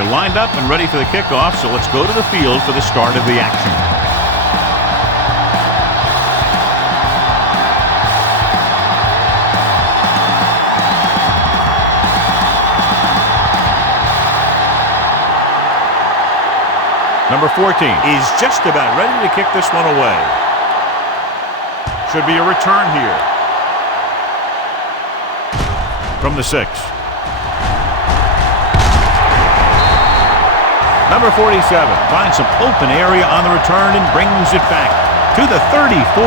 They're lined up and ready for the kickoff, so let's go to the field for the start of the action. Number 14 is just about ready to kick this one away. Should be a return here. From the 6. Number 47 finds some open area on the return and brings it back to the 34.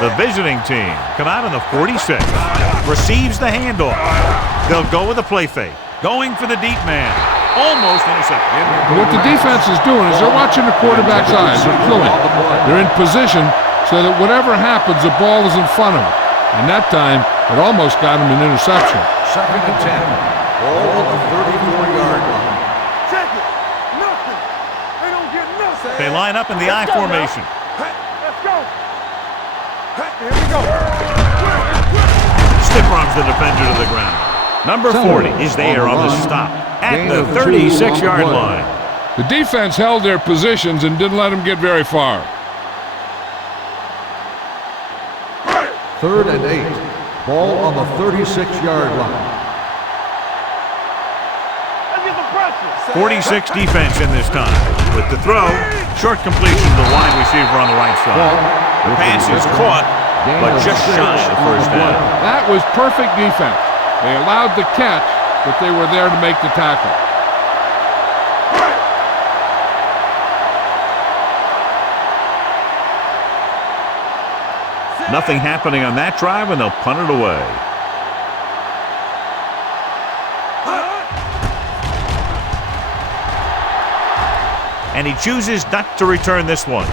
The visiting team come out on the 46. Receives the handoff. They'll go with a play fake. Going for the deep man. Almost intercepted. What the defense is doing is they're watching the quarterback's eyes. They're cluing. They're in position so that whatever happens, the ball is in front of them. And that time, it almost got him an interception. 2nd and 10. Ball on the 34-yard line. Check it. Nothing. They don't get nothing. They line up in the I formation. Let's go. Here we go. Stiff arms the defender to the ground. Number 40 is there on the stop at the 36-yard line. The defense held their positions and didn't let them get very far. 3rd and 8. Ball on the 36-yard line. 46 defense in this time. With the throw, short completion to the wide receiver on the right side. The pass is caught, but just shy of the first down. That was perfect defense. They allowed the catch, but they were there to make the tackle. Nothing happening on that drive, and they'll punt it away. And he chooses not to return this one.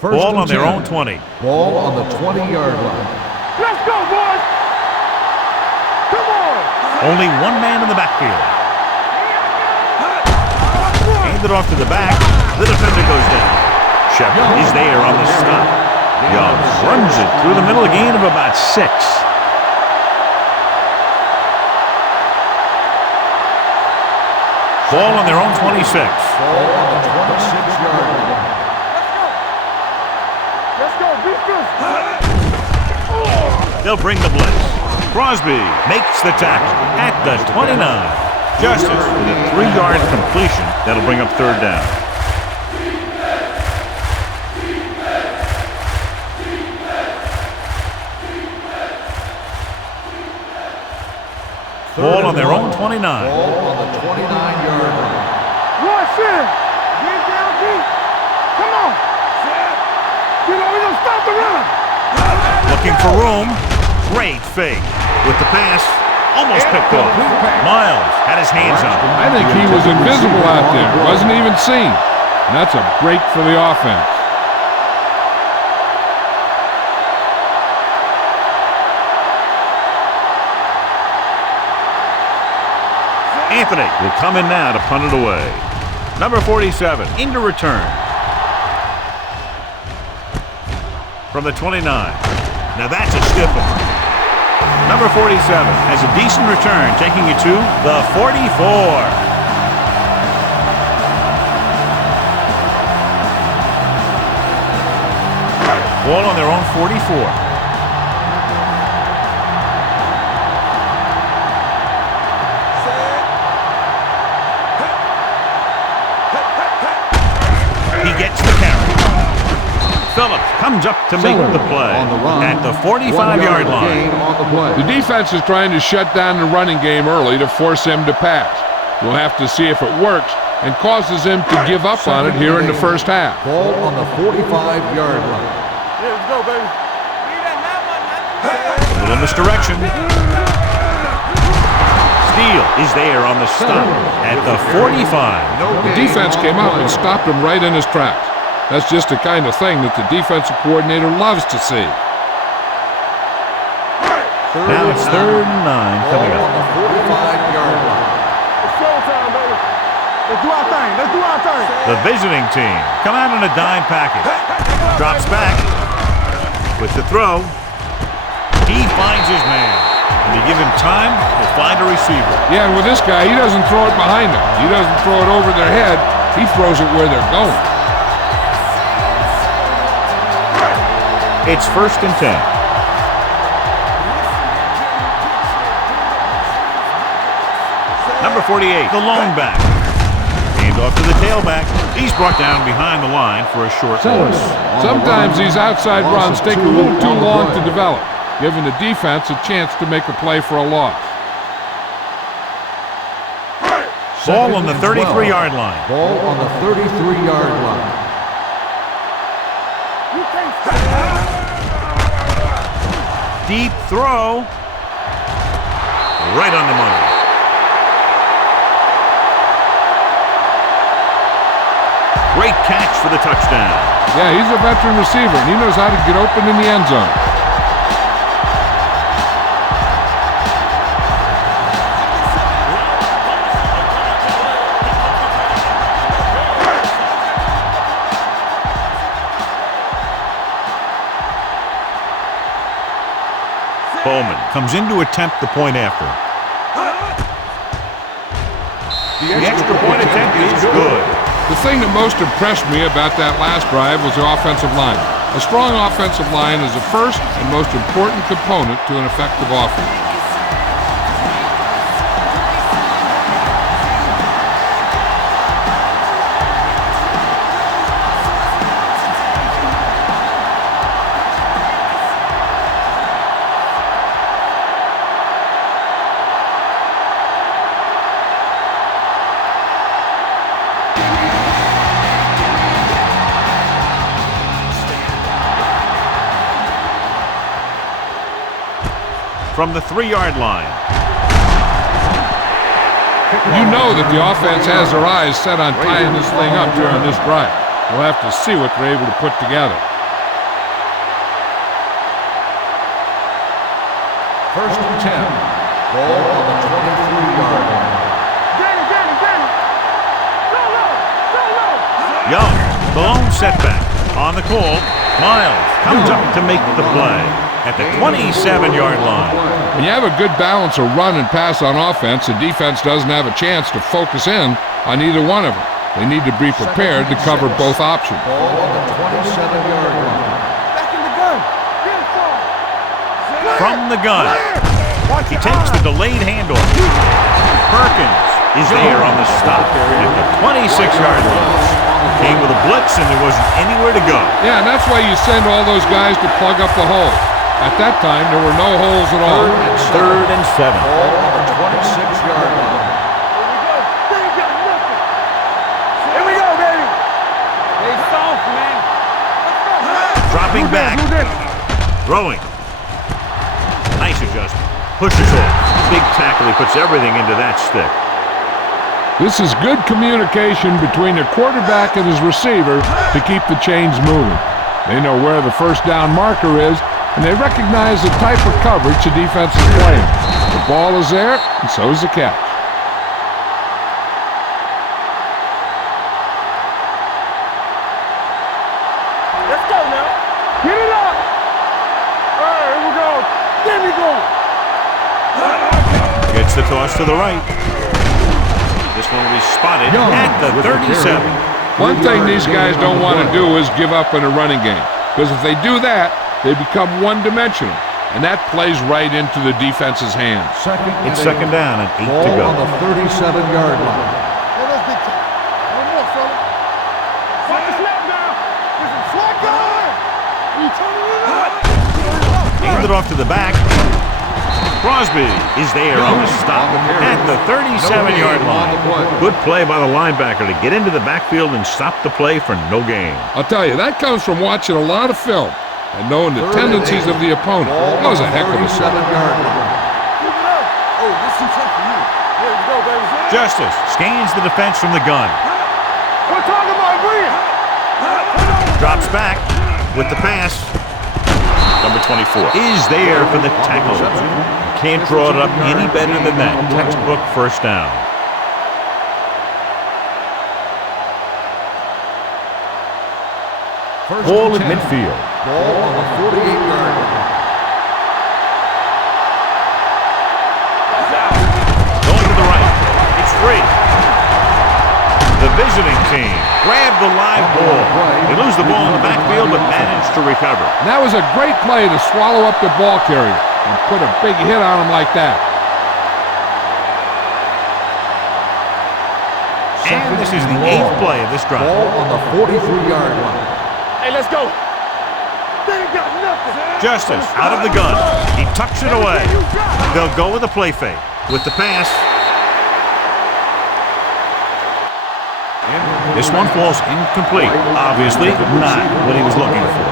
Ball on their own 20. Ball on the 20-yard line. Let's go, boys. Come on. Only one man in the backfield. Handed off to the back. The defender goes down. Shepard is there on the stop. Young runs it through the middle, a gain of about 6. Ball on their own 26. Ball on the 26-yard line. Let's go, defense. They'll bring the blitz. Crosby makes the tackle at the 29. Justice with a 3-yard completion. That'll bring up 3rd down. Ball on their own 29. Ball on the 29-yard line. Rush in. Get down deep. Come on. You know, we don't stop the run. Looking for room. Great fake. With the pass, almost picked off. Miles had his hands on it. I think he was invisible out there. Wasn't even seen. And that's a break for the offense. Anthony will come in now to punt it away. Number 47 into return. From the 29. Now that's a stiff one. Number 47 has a decent return, taking it to the 44. Ball on their own 44. Phillips comes up to make the play at the 45-yard line. The defense is trying to shut down the running game early to force him to pass. We'll have to see if it works and causes him to give up on it here in the first half. Ball on the 45-yard line. Yeah, let's go, baby. A little misdirection. Steele is there on the stop at the 45. The defense came up and stopped him right in his tracks. That's just the kind of thing that the defensive coordinator loves to see. Now it's 3rd and 9 coming Ball on up. the 45-yard line. It's showtime, baby. Let's do our thing. Let's do our thing. The visiting team come out in a dime package. Drops back with the throw. He finds his man. When you give him time, he'll find a receiver. Yeah, and with this guy, he doesn't throw it behind them. He doesn't throw it over their head. He throws it where they're going. It's 1st and 10. Number 48, the lone back. Hand off to the tailback. He's brought down behind the line for a short loss. Sometimes these outside runs take a little too long to develop, giving the defense a chance to make a play for a loss. Ball on the 33-yard line. Ball on the 33-yard line. You can't stop. Deep throw. Right on the money. Great catch for the touchdown. Yeah, he's a veteran receiver, and he knows how to get open in the end zone. Bowman comes in to attempt the point after. The extra point attempt is good. The thing that most impressed me about that last drive was the offensive line. A strong offensive line is the first and most important component to an effective offense. From the 3-yard line. You know that the offense has their eyes set on tying this thing up during this drive. We'll have to see what they're able to put together. 1st and 10. Ball on the 23-yard line. Danny. Go low. Young, the lone setback. On the call, Miles comes up to make the play at the 27-yard line. When you have a good balance of run and pass on offense, the defense doesn't have a chance to focus in on either one of them. They need to be prepared to cover both options. Ball on the 27-yard line. Back in the gun. Get far. From the gun, he takes the delayed handoff. Perkins is there on the stop at the 26-yard line. Came with a blitz and there wasn't anywhere to go. Yeah, and that's why you send all those guys to plug up the hole. At that time, there were no holes at all. 3rd and 7. Ball on the 26-yard line. Here we go, baby. They soft, man. Dropping back. Throwing. Nice adjustment. Pushes off. Big tackle. He puts everything into that stick. This is good communication between the quarterback and his receiver to keep the chains moving. They know where the first down marker is, and they recognize the type of coverage the defense is playing. The ball is there, and so is the catch. Let's go now. Get it up. All right, here we go. Get me going. Gets the toss to the right. This one will be spotted at the 37. One thing these guys don't want to do is give up in a running game, because if they do that, they become one-dimensional, and that plays right into the defense's hands. It's 2nd down and 8 to Ball go. on the 37-yard line. Hey, let's big time. One more, fella. Watch the snap now. There's a flag going. You turning it up. Hand it off to the back. Crosby is there on the stop at the 37-yard line. Good play by the linebacker to get into the backfield and stop the play for no gain. I'll tell you, that comes from watching a lot of film and knowing the tendencies of the opponent. That was a heck of a shot. 37-yard line. Keep it up. Oh, this is tough for you. There you go, baby. Justice scans the defense from the gun. We're talking about agreeing. Drops back with the pass. Number 24 Is there for the tackle. Can't draw it up any better than that. Textbook first down. Ball at midfield. Ball on the 48-yard line. Going to the right. It's free. The visiting team grab the live ball. They lose the ball in the backfield, but manage to recover. And that was a great play to swallow up the ball carrier and put a big hit on him like that. And this is the 8th play of this drive. Ball on the 43-yard line. Hey, let's go. They ain't got nothing. Justice out of the gun. He tucks it away. They'll go with a play fake. With the pass. This one falls incomplete. Obviously not what he was looking for.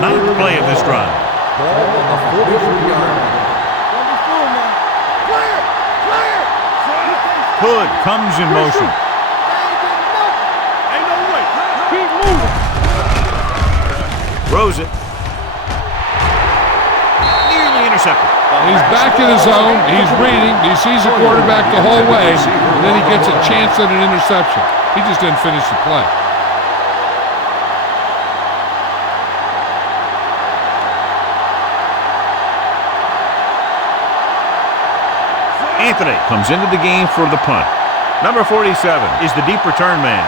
Ninth play of this drive. Ball on the 43-yard line. Clear! Clear! Hood comes in motion. Ain't no way. Keep moving. Throws it. Nearly intercepted. He's back in his zone. He's reading. He sees the quarterback the whole way, and then he gets a chance at an interception. He just didn't finish the play. Anthony comes into the game for the punt. Number 47 is the deep return man.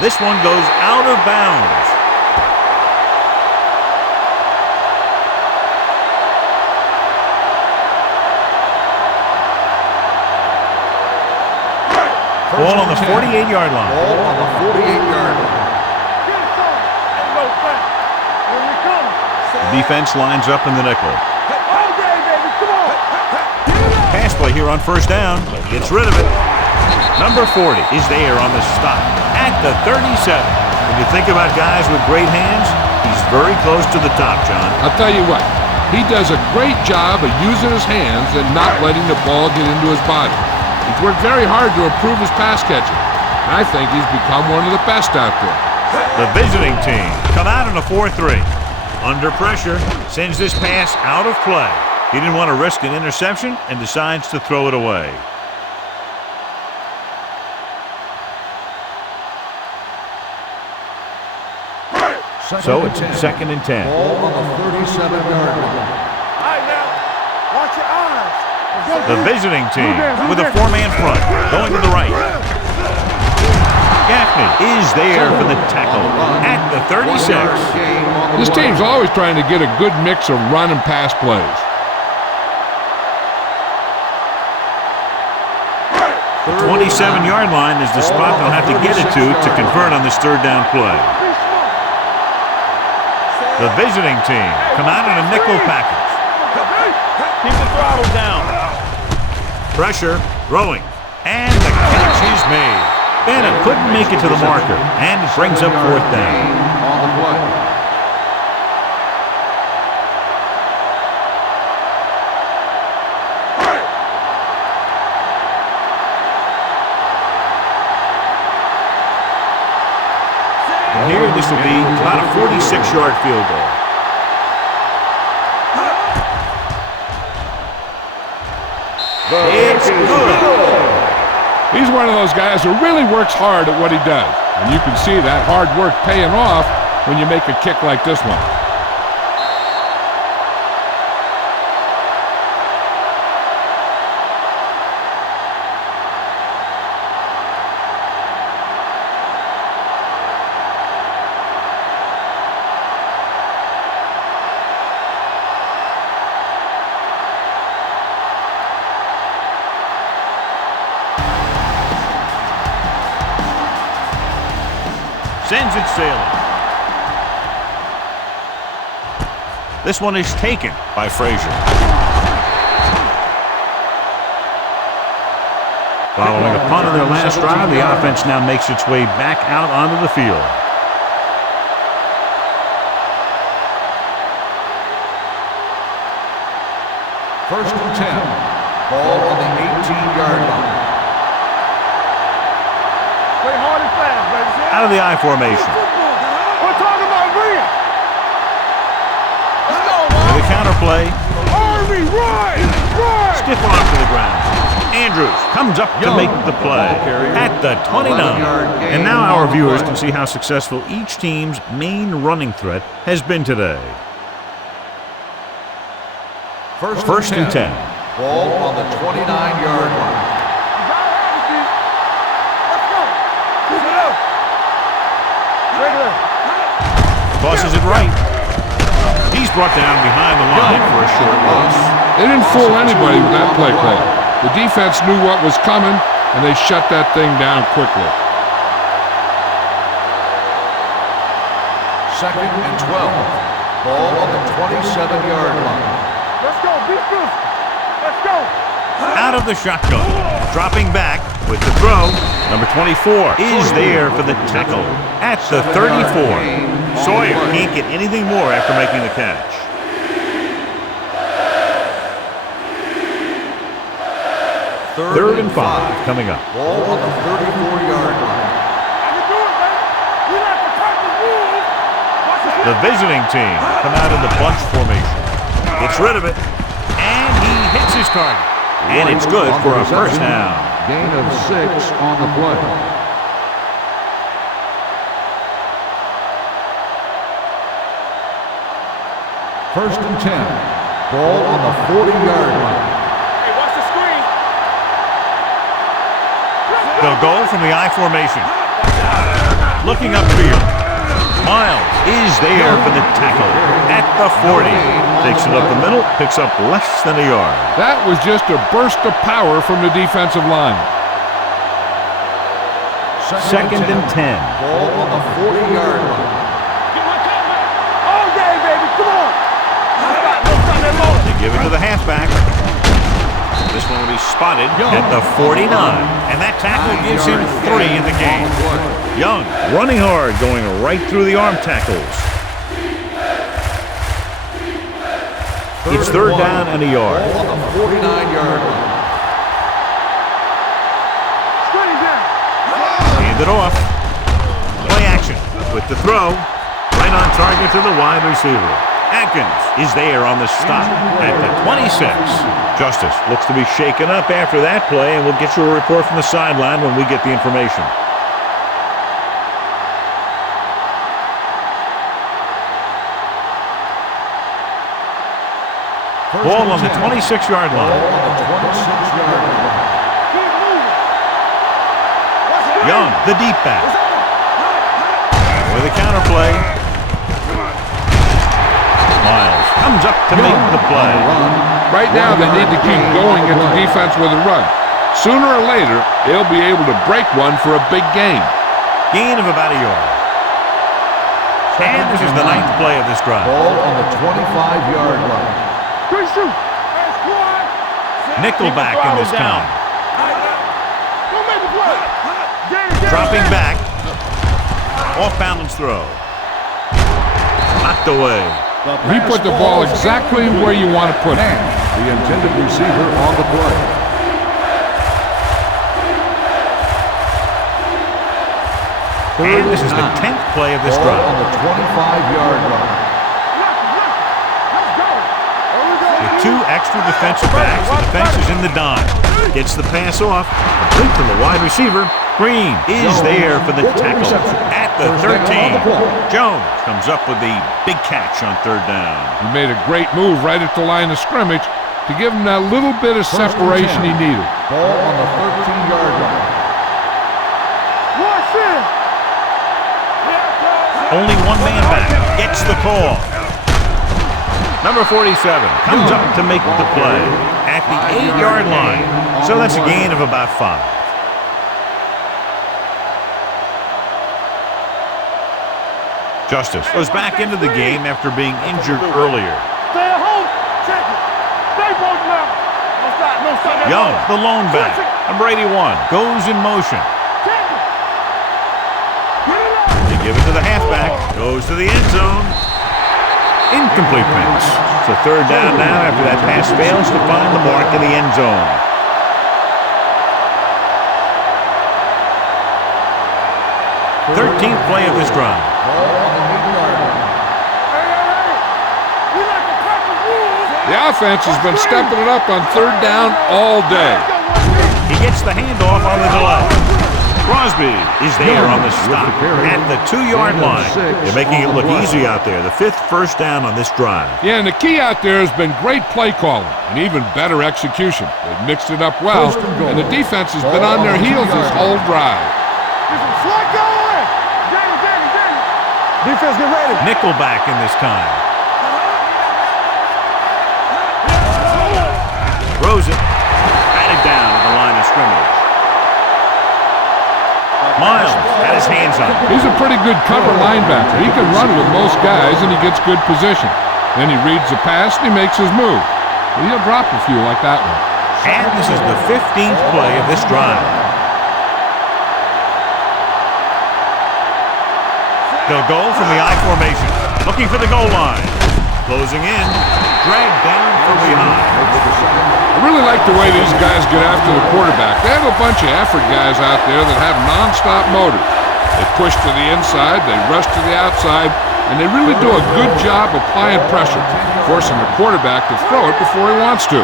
This one goes out of bounds. Ball on the 48-yard line. Ball on the 48-yard line. Get it, son. Ain't no back. Here we come. The defense lines up in the nickel. All day, baby. Come on. Pass play here on first down. Gets rid of it. Number 40 is there on the stop at the 37. When you think about guys with great hands, he's very close to the top, John. I'll tell you what, he does a great job of using his hands and not letting the ball get into his body. He's worked very hard to improve his pass catching, and I think he's become one of the best out there. The visiting team come out in a 4-3. Under pressure, sends this pass out of play. He didn't want to risk an interception and decides to throw it away. So it's 2nd and 10. Ball on the 37-yard line. All right, now. Watch your eyes. The visiting team with a 4-man front, going to the right. Gaffney is there for the tackle at the 36. This team's always trying to get a good mix of run and pass plays. The 27-yard line is the spot they'll have to get it to convert on this third down play. The visiting team come out in a nickel package. Keep the throttle down. Pressure, throwing, and the catch is made. Bennett couldn't make it to the marker, and it brings up 4th down. On the play. And here, this will be about a 46-yard field goal. It's good. He's one of those guys who really works hard at what he does. And you can see that hard work paying off when you make a kick like this one. Sends it sailing. This one is taken by Frazier. Following a punt on their last drive, the offense now makes its way back out onto the field. First and 10. Ball on the 18-yard line. Play hard and fast, baby. Out of the I formation. We're talking about real. Let's go, With a counterplay. Army, run! Run! Stiff arm to the ground. Andrews comes up to make the play at the 29. And now our viewers can see how successful each team's main running threat has been today. First and 10. Ball on the 29-yard line. Let's go. Keep it up. Regular. Tosses it right. He's brought down behind the line for a short loss. They didn't fool anybody with that play call. The defense knew what was coming, and they shut that thing down quickly. Second and 12. Ball on the 27-yard line. Let's go. Be good. Let's go. Out of the shotgun. Dropping back with the throw. Number 24 is there for the tackle at the 34. Sawyer can't get anything more after making the catch. Third and 5 coming up. Ball on the 34-yard line. I can do it, baby. We like to cut the rules. Watch the The visiting team come out in the bunch formation. Gets rid of it, and he hits his target. And it's good for a first down. Gain of 6 on the play. First and 10. Ball on the 40-yard line. Hey, watch the screen. They'll go from the I formation. Looking upfield. Miles is there for the tackle at the 40. Takes it up the middle, picks up less than a yard. That was just a burst of power from the defensive line. Second and 10. Ball on the 40-yard line. Get my top back. All day, baby. Come on. They give it to the halfback. This one will be spotted at the 49. And that tackle gives him 3 in the game. Young running hard, going right through the arm tackles. It's third down and a yard. Ball on the 49-yard line. Screen down. Hand it off. Play action with the throw. Right on target to the wide receiver. Atkins is there on the stop at the 26. Justice looks to be shaken up after that play, and we'll get you a report from the sideline when we get the information. Ball on the 26-yard line. Ball on the 26-yard line. Keep moving. Watch the Young, the deep back. With a counterplay. Miles comes up to make the play. Right now, they need to keep going at the defense with a run. Sooner or later, they'll be able to break one for a big gain. Gain of about a yard. And this is the 9th play of this drive. Ball on the 25-yard line. Good shoot. That's one. Nickelback in this count. Go make the play. Get it, Dropping back. Off balance throw. Knocked away. He put the ball exactly where you want to put it. The intended receiver on the play. And this is the 10th play of this Ball drive. on the 25-yard line. Let's go. Here we go. With 2 extra defensive backs, the defense is in the dime. Gets the pass off. Complete from the wide receiver. Green is there for the tackle at the 13. Jones comes up with the big catch on third down. He made a great move right at the line of scrimmage to give him that little bit of separation he needed. Ball on the 13-yard line. Watch it. Only one man back. Gets the call. Number 47 comes up to make the play at the 8-yard line. So that's a gain of about 5. Justice goes back into the game after being injured earlier. Stay at home. Check it. Stay both now. No stop. No stop. Young, the lone back, number 81, goes in motion. Check it. Get it out. They give it to the halfback, goes to the end zone. Incomplete pass. So third down now after that pass fails to find the mark in the end zone. Thirteenth play of this drive. The offense has been stepping it up on third down all day. He gets the handoff on the delay. Crosby is there on the stop at the 2-yard line. They're making it look easy out there. The 5th first down on this drive. Yeah, and the key out there has been great play calling and even better execution. They've mixed it up well, and the defense has been on their heels this whole drive. Defense, get ready. Nickelback in this time. Throws it. Batted down at the line of scrimmage. Miles had his hands on it. He's a pretty good cover linebacker. He can run with most guys, and he gets good position. Then he reads the pass, and he makes his move. Well, he'll drop a few like that one. And this is the 15th play of this drive. They'll go from the I formation, looking for the goal line. Closing in, dragged down from behind. I really like the way these guys get after the quarterback. They have a bunch of effort guys out there that have non-stop motors. They push to the inside, they rush to the outside, and they really do a good job applying pressure, forcing the quarterback to throw it before he wants to.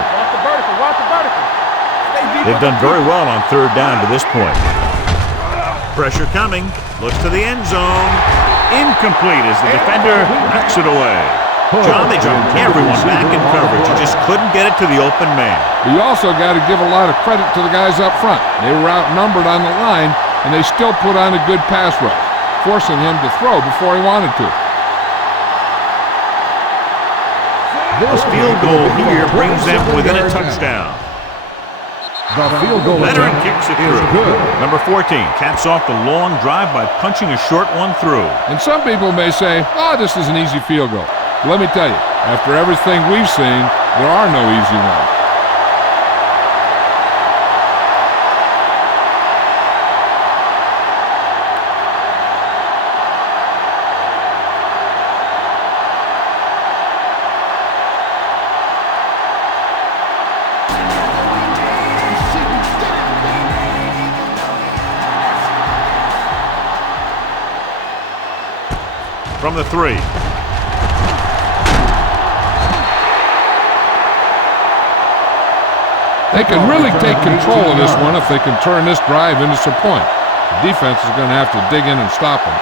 They've done very well on third down to this point. Pressure coming, looks to the end zone. Incomplete as the defender knocks it away. John, they dropped everyone back in coverage. You just couldn't get it to the open man. You also got to give a lot of credit to the guys up front. They were outnumbered on the line, and they still put on a good pass rush, forcing him to throw before he wanted to. A field goal here brings them within a touchdown. The field goal Leonard attempt kicks it is through. good. Number 14 caps off the long drive by punching a short one through. And some people may say, oh, this is an easy field goal. But let me tell you, after everything we've seen, there are no easy ones. From the 3. They can really take control of this one if they can turn this drive into some points. The defense is going to have to dig in and stop them.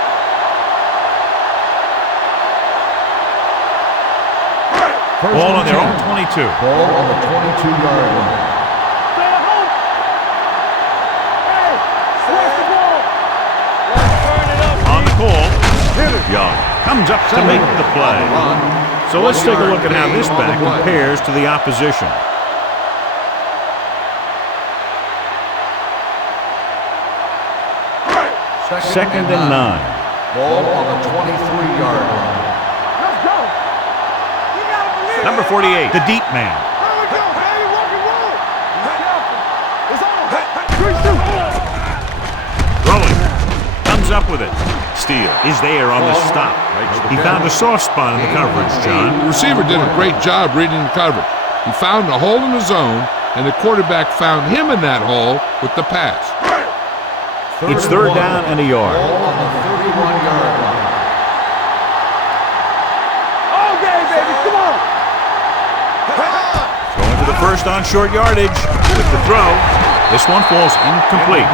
Ball on their own 22. Ball on the 22-yard line. On the call, Young comes up to make the play. So let's take a look at how this back compares to the opposition. Second and 9. Ball on the 23-yard line. Let's go. You gotta believe Number 48, the deep man. There we go, baby. Rock and roll. It's on. 3-2. Throwing. Comes up with it. Steele is there on the stop. He found a soft spot in the coverage, John. The receiver did a great job reading the coverage. He found a hole in the zone, and the quarterback found him in that hole with the pass. It's third down and a yard. Ball on the 31-yard line. All day, baby. Come on. Going to the first on short yardage with the throw. This one falls incomplete.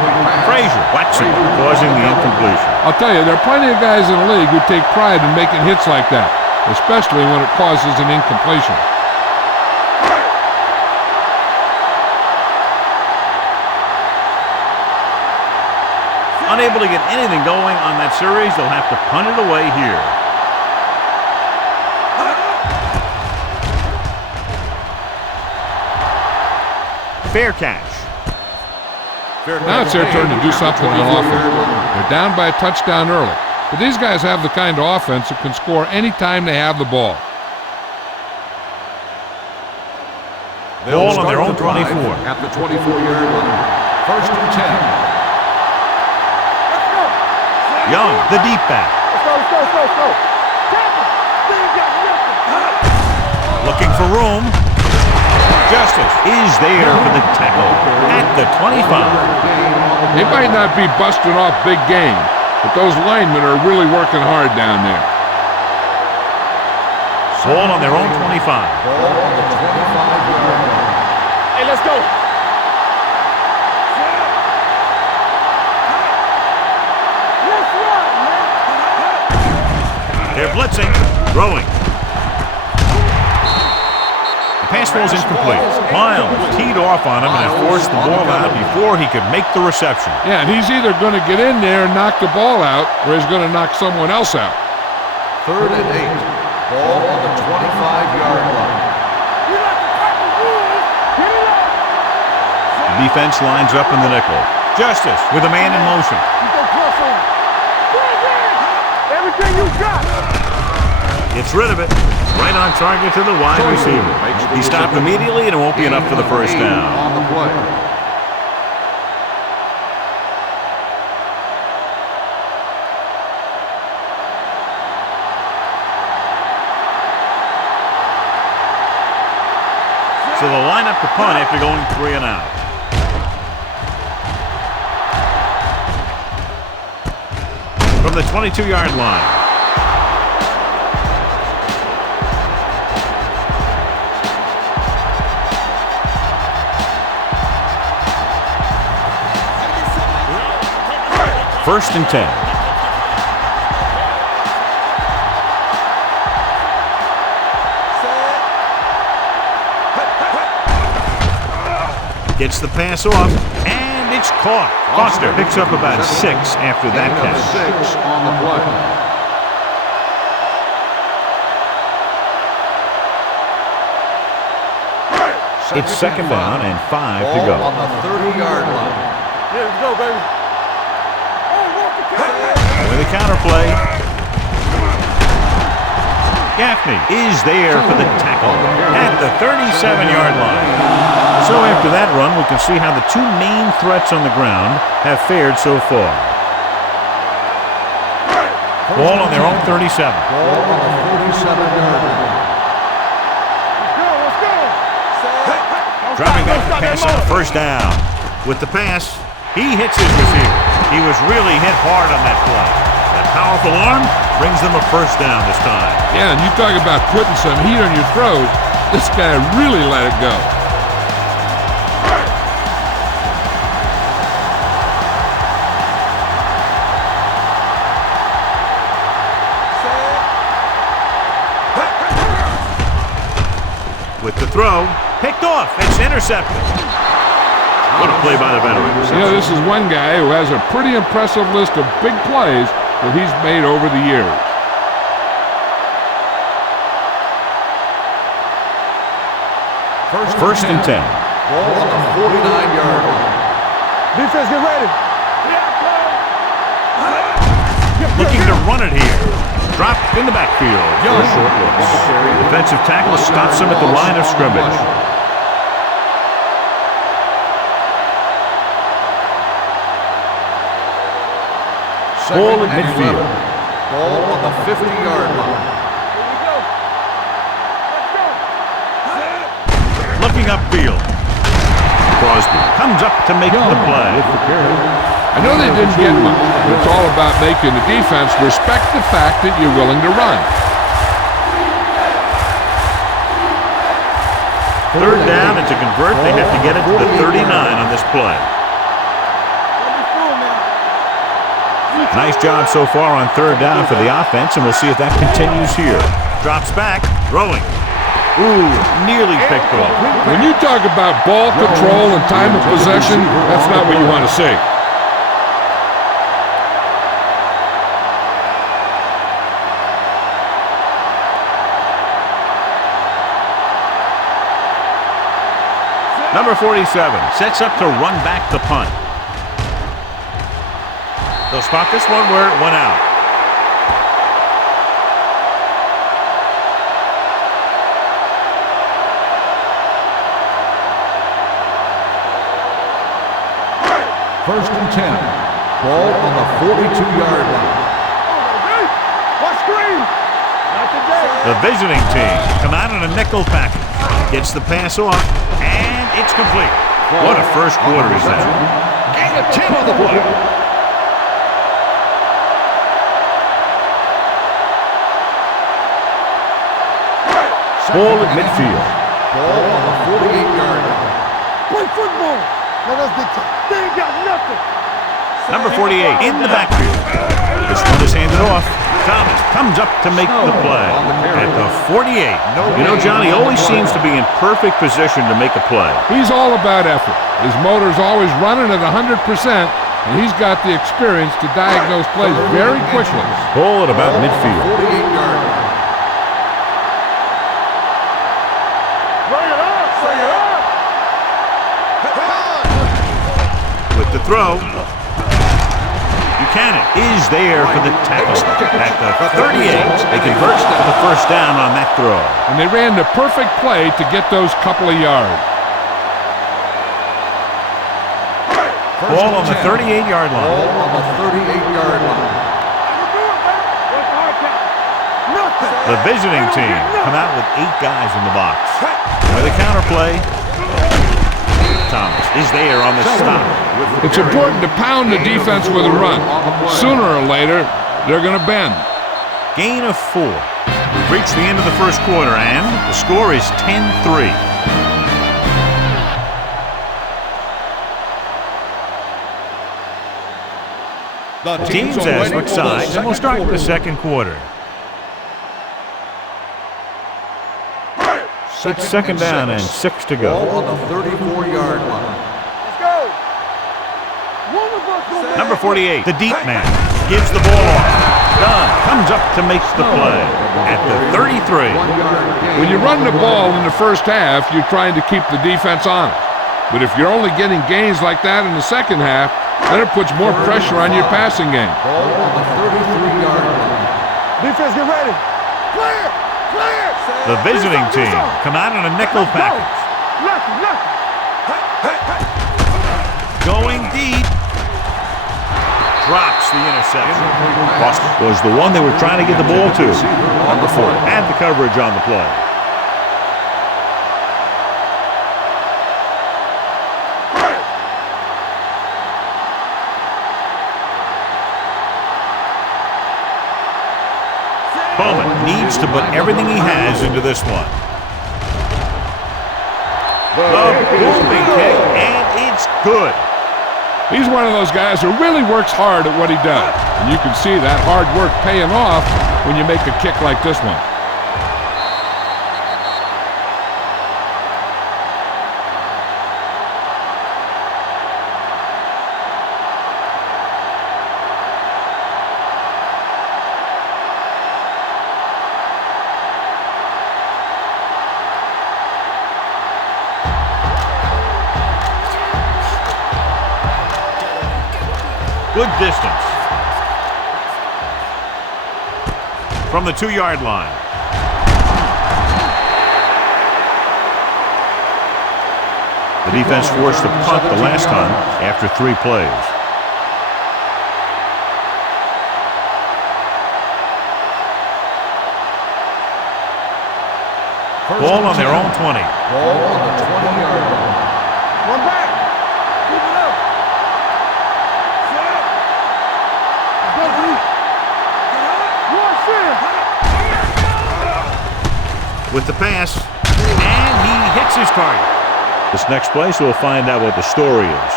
Frazier whacks it, causing the incompletion. I'll tell you, there are plenty of guys in the league who take pride in making hits like that, especially when it causes an incompletion. Unable to get anything going on that series, they'll have to punt it away here. Fair catch. Now it's their turn to do something on offense. They're down by a touchdown early, but these guys have the kind of offense that can score any time they have the ball. Ball on their own 24. At the 24-yard line. First and 10. Young, the deep back. Let's go. Tackle. Then you got nothing. looking for room. Justice is there for the tackle at the 25. They might not be busting off big game, but those linemen are really working hard down there. Ball on their own 25. Ball on the 25-yard line. Hey, let's go. Let's run, man. They're blitzing, throwing. The pass ball is incomplete. Miles teed off on him and forced the ball out before he could make the reception. Yeah, and he's either going to get in there and knock the ball out, or he's going to knock someone else out. 3rd and 8. Ball on the 25-yard line. You like to cut the rules. Get it up. The defense lines up in the nickel. Justice with a man in motion. You go cross over. Everything you got. Gets rid of it. Right on target to the wide receiver. He stopped immediately and it won't be enough for the first down. On the play. So they'll line up to punt after going 3 and out. From the 22-yard line. First and 10. Gets the pass off, and it's caught. Foster picks up about 6 after that catch. 6 on the play. It's second down and 5 to go. Ball on the 30-yard line. Yeah, let's go, baby. Oh, walk the counter. With a counter play. Gaffney is there for the tackle at the 37-yard line. So after that run, we can see how the two main threats on the ground have fared so far. Ball on their own 37. Ball on the 37-yard line. Let's go. Dropping back the pass on the first down. With the pass, he hits his receiver. He was really hit hard on that play. That powerful arm brings them a first down this time. Yeah, and you talk about putting some heat on your throat. This guy really let it go. With the throw, picked off. It's intercepted. What a play by the veterans. You know, this is one guy who has a pretty impressive list of big plays that he's made over the years. First and 10. Ball on the 49-yard line. Defense, get ready. Looking to run it here. Dropped in the backfield for a short loss. Defensive tackle stops him at the line of scrimmage. Ball at midfield. Ball on the 50-yard line. Looking upfield. Crosby comes up to make the play. I know they didn't get much, but it's all about making the defense respect the fact that you're willing to run. Third down, and to convert, they have to get it to the 39 on this play. Nice job so far on third down for the offense, and we'll see if that continues here. Drops back, throwing. Ooh, nearly picked off. When you talk about ball control and time of possession, that's not what you want to see. Number 47 sets up to run back the punt. They'll spot this one where it went out. First and 10. Ball on the 42-yard line. What screen? Not today. The visiting team come out in a nickel package. Gets the pass off, and it's complete. What a first quarter is that? Gain of 10 on the play. Ball at midfield. Ball on the 48-yard line. Play football. Now that's big time. They ain't got nothing. Number 48 in the backfield. This one is handed off. Thomas comes up to make the play at the 48. You know, Johnny always seems to be in perfect position to make a play. He's all about effort. His motor's always running at 100%, and he's got the experience to diagnose plays very quickly. Ball at about midfield. 48-yard line. Bring it up. Bring it up. With the throw. Buchanan is there for the tackle at the 38. They convert for the first down on that throw. And they ran the perfect play to get those couple of yards. Ball on the 38-yard line. Ball on the 38-yard line. The visiting team come out with 8 guys in the box. With a counterplay, Thomas is there on the stop. It's important to pound the defense with a run. Sooner or later, they're going to bend. Gain of 4. We've reached the end of the first quarter, and the score is 10-3. The Teams as switch sides, and we'll start the second quarter. It's second down and 6 to go. Ball on the 34-yard line. Let's go. One of us will Number 48, the deep man, gives the ball off. Dunn comes up to make the play at the 33. When you run the ball in the first half, you're trying to keep the defense honest. But if you're only getting gains like that in the second half, then it puts more pressure on your passing game. Ball on the 33-yard line. defense get ready. Clear. Clear. The visiting team come out in a nickel package. Left. Going deep. Drops the interception. Was the one they were trying to get the ball to. Number 4 had the coverage on the play. Bowman needs to put everything he has into this one. The booming kick, and it's good. He's one of those guys who really works hard at what he does. And you can see that hard work paying off when you make a kick like this one. Good distance. From the 2-yard line. The defense forced a punt the last time after 3 plays. Ball on their own 20. Ball on the 20-yard line. One back. Keep it up. Set. Go deep. With the pass, and he hits his target. This next play, so we'll find out what the story is.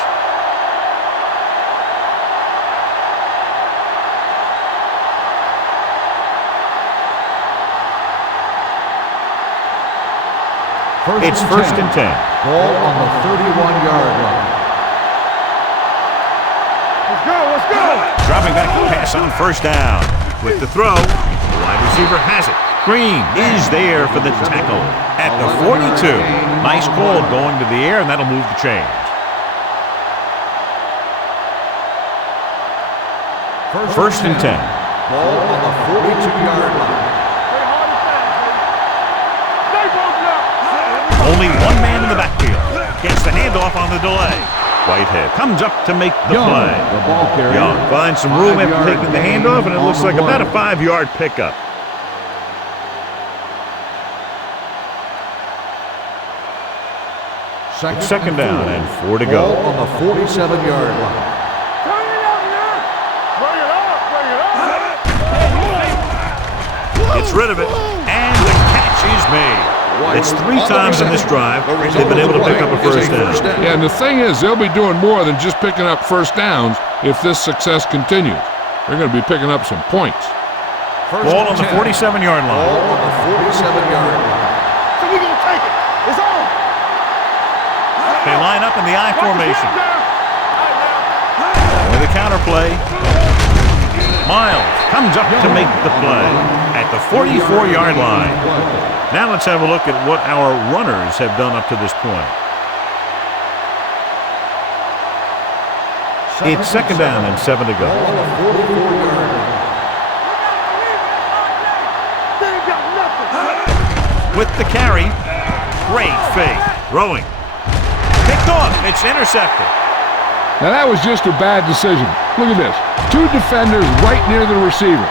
It's first and 10. Ball on the 31-yard line. Let's go. Dropping back to pass on first down. With the throw, the wide receiver has it. Green is there for the tackle at the 42. Nice call going to the air, and that'll move the chains. First and 10. Ball on the 42-yard line. Only one man in the backfield. Gets the handoff on the delay. Whitehead comes up to make the play. The ball carrier. Young finds some room after taking the handoff, and it looks like about a 5-yard pickup. Second, Second down and 4 to Ball go. on the 47-yard line. Turn it up, man. Bring it up, bring it up. Gets rid of it, and the catch is made. It's 3 times in this drive they've been able to pick up a first down. Yeah, and the thing is, they'll be doing more than just picking up first downs if this success continues. They're going to be picking up some points. Ball on the 47-yard line. Ball on the 47-yard line. So we're going to take it. It's on. They line up in the I formation. With a counter play. Miles comes up to make the play at the 44-yard line. Now let's have a look at what our runners have done up to this point. It's second down and 7 to go. Ball on the 44-yard line. With the carry, great fake. Throwing. Picked off. It's intercepted. Now that was just a bad decision. Look at this. 2 defenders right near the receiver.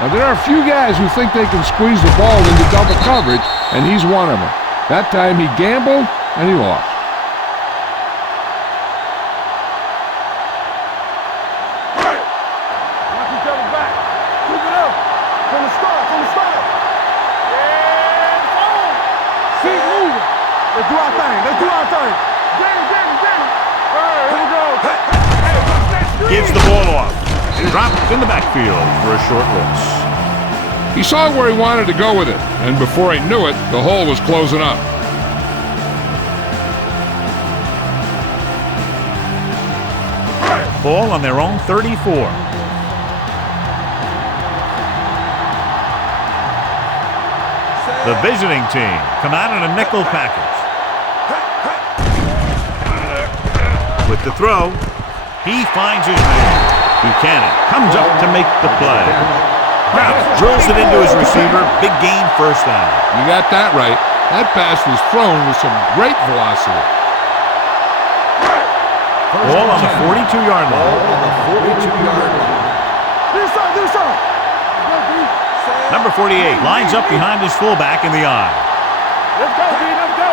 Now there are a few guys who think they can squeeze the ball into double coverage, and he's one of them. That time he gambled, and he lost. Watch each other back. Keep it up. From the start, from the start. Yeah, it's on. Keep moving. Let's do our thing. Let's do our thing. Get it, get it, get it. All right, here we go. Hey, watch that screen. Gives the ball off. Dropped in the backfield for a short loss. He saw where he wanted to go with it, and before he knew it, the hole was closing up. Ball on their own 34. The visiting team come out in a nickel package. With the throw, he finds his man. Buchanan comes up to make the play. Krause drills it into his receiver. Big gain, first down. You got that right. That pass was thrown with some great velocity. Ball on the 42-yard Ball line. on the 42-yard line. Do something, do something. Number 48 lines up behind his fullback in the eye. Let's go, B, let's go.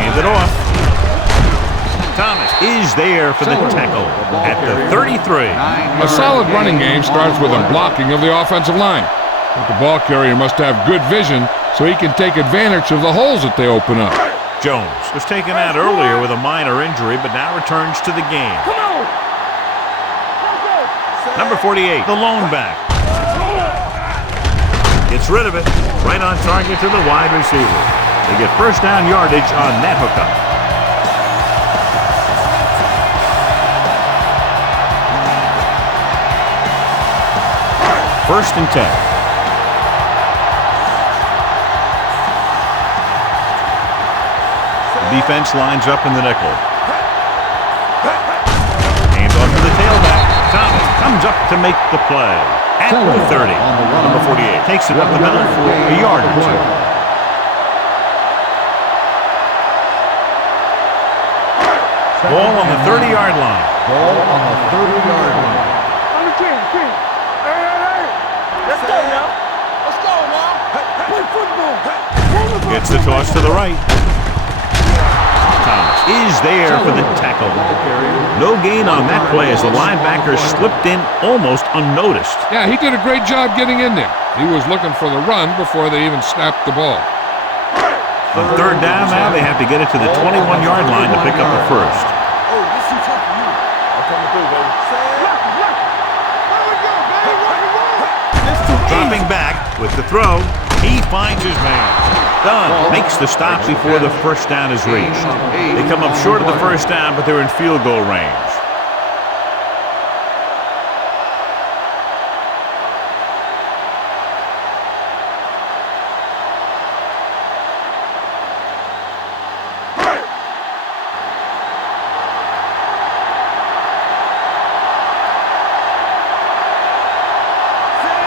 Hand it off. Thomas is there for the tackle at the 33. A solid running game starts with a blocking of the offensive line. But the ball carrier must have good vision so he can take advantage of the holes that they open up. Jones was taken out earlier with a minor injury, but now returns to the game. Come on. Number 48, the lone back. Gets rid of it. Right on target to the wide receiver. They get first down yardage on that hookup. First and 10. The defense lines up in the nickel. Hands off to the tailback. Thomas comes up to make the play. At the 30. Number 48 takes it up the middle for a yard or two. Ball on the 30-yard line. Ball on the 30-yard line. On the 10. Hey. Let's go now. Let's go now. Play football. Gets the toss to the right. Thomas is there for the tackle. No gain on that play as the linebacker slipped in almost unnoticed. Yeah, he did a great job getting in there. He was looking for the run before they even snapped the ball. On third down now, they have to get it to the 21-yard line to pick up the first. Oh, this is tough for you. I'm coming through, baby. Lock. There we go, baby. Dropping back with the throw, he finds his man. Dunn makes the stop before the first down is reached. They come up short of the first down, but they're in field goal range.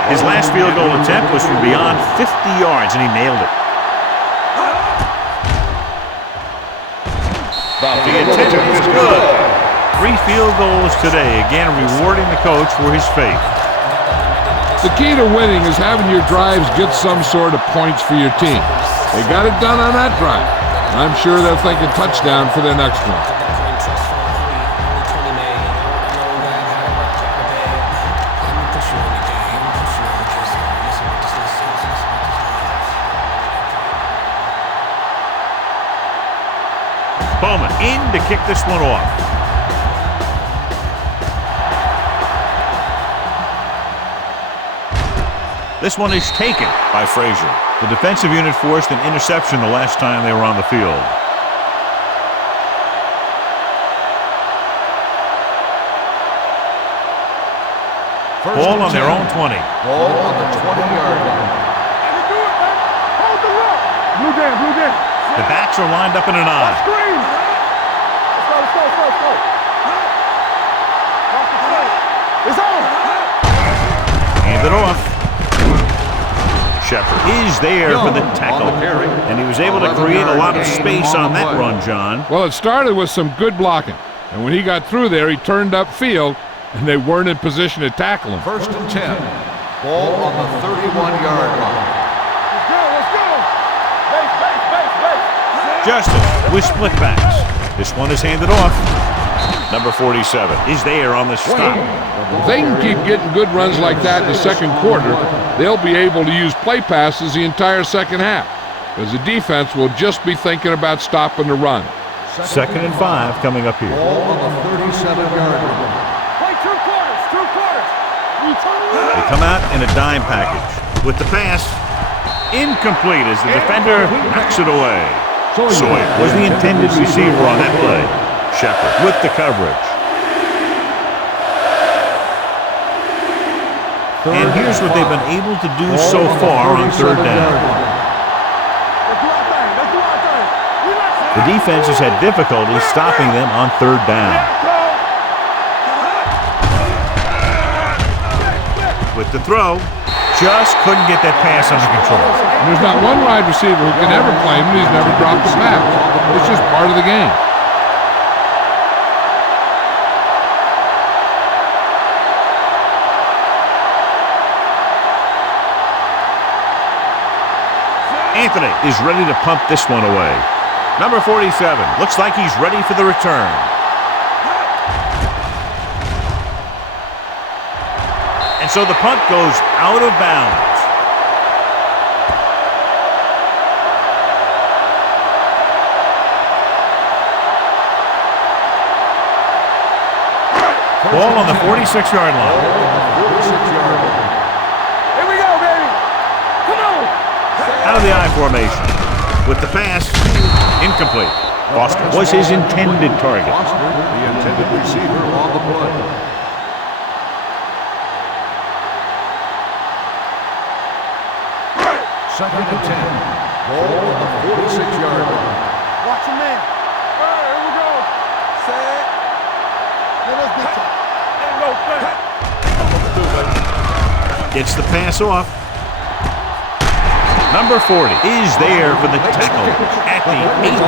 His last field goal attempt was from beyond 50 yards, and he nailed it. The attempt is good. 3 field goals today, again rewarding the coach for his faith. The key to winning is having your drives get some sort of points for your team. They got it done on that drive. I'm sure they're thinking touchdown for their next one. Bowman in to kick this one off. This one is taken by Frazier. The defensive unit forced an interception the last time they were on the field. Ball on their own 20. Ball on the 20-yard line. Hold the rock. Blue game. The backs are lined up in an I. Screen. Let's go. It's on. Hand it off. Shepard is there for the tackle. And he was able to create a lot of space on that run, John. Well, it started with some good blocking. And when he got through there, he turned upfield, and they weren't in position to tackle him. 1st and 10. Ball on the 31-yard line. Let's go. Base. Justice with split backs. This one is handed off. Number 47 is there on the stop. If they can keep getting good runs like that in the second quarter, they'll be able to use play passes the entire second half, because the defense will just be thinking about stopping the run. 2nd and 5 coming up here. Ball on the 37-yard line. Play 2 quarters. They come out in a dime package. With the pass, incomplete as the defender knocks it away. Sawyer was the intended receiver on that play. Shepard with the coverage. And here's what they've been able to do so far on 3rd down. The defense has had difficulty stopping them on 3rd down. With the throw, just couldn't get that pass under control. And there's not one wide receiver who can ever claim that he's never dropped a pass. It's just part of the game. Anthony is ready to pump this one away. Number 47 looks like he's ready for the return. And so the punt goes out of bounds. Ball on the 46-yard line. Here we go, baby. Come on. Out of the I formation. With the pass, incomplete. Foster was his intended target. Foster, the intended receiver on the play. Second and 10. Ball on the 46-yard line. Watch him, man. Here we go. Set. Let's get it. Gets the pass off. Number 40 is there for the tackle at the 18.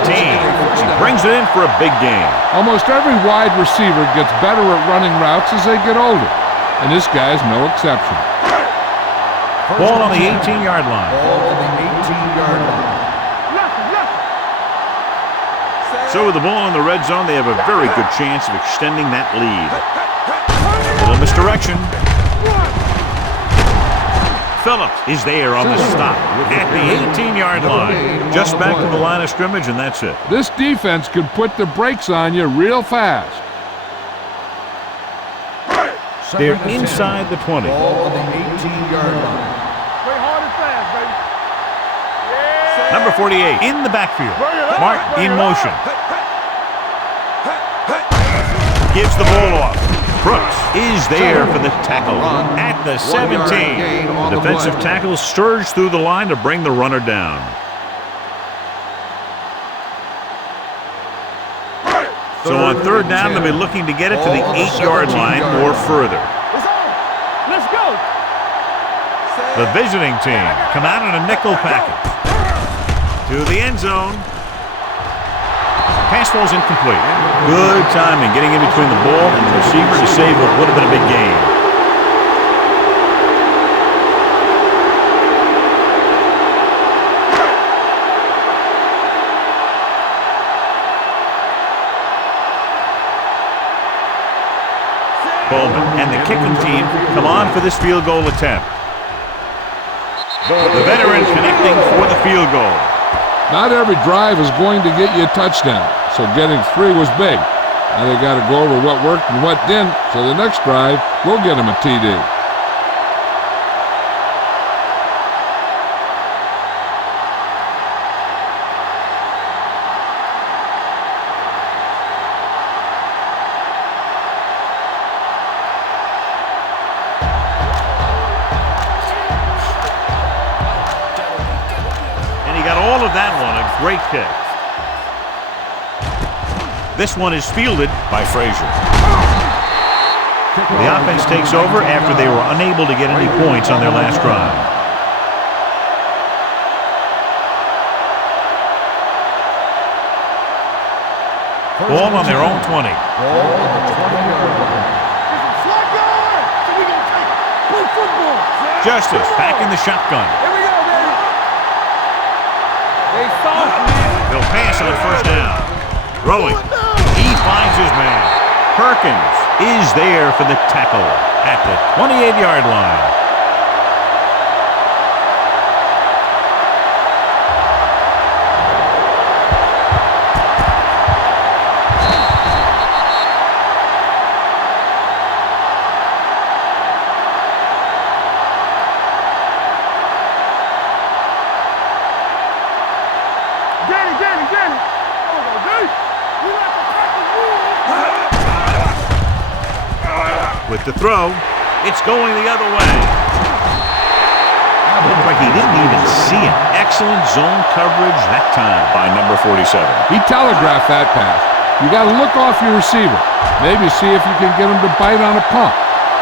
She brings it in for a big gain. Almost every wide receiver gets better at running routes as they get older, and this guy's no exception. Ball on the 18-yard line. Ball on the 18-yard line. So with the ball in the red zone, they have a very good chance of extending that lead. A little misdirection. Phillips is there on the stop at the 18-yard line. Just back to the line of scrimmage, and that's it. This defense can put the brakes on you real fast. They're inside the 20. Ball on the 18-yard line. Play hard and fast, baby. Yeah. Number 48 in the backfield. Martin in motion. Gives the ball off. Brooks is there for the tackle at the 17. The defensive tackle surged through the line to bring the runner down. So on 3rd down, they'll be looking to get it to the 8-yard line or further. It's on. Let's go. The visiting team come out in a nickel package. To the end zone. Pass ball's incomplete. Good timing getting in between the ball and the receiver to save what would have been a big gain. And the kicking team come on for this field goal attempt. The veteran connecting for the field goal. Not every drive is going to get you a touchdown, so getting 3 was big. Now they got to go over what worked and what didn't, so the next drive will get them a TD. All of that one, a great kick. This one is fielded by Frazier. The offense takes over after they were unable to get any points on their last drive. Ball on their own 20. Ball on the 20-yard line. Justice back in the shotgun. They'll pass on first down. Throwing. He finds his man. Perkins is there for the tackle at the 28-yard line. With the throw, it's going the other way. Looked like he didn't even see it. Excellent zone coverage that time by number 47. He telegraphed that pass. You got to look off your receiver. Maybe see if you can get him to bite on a pump.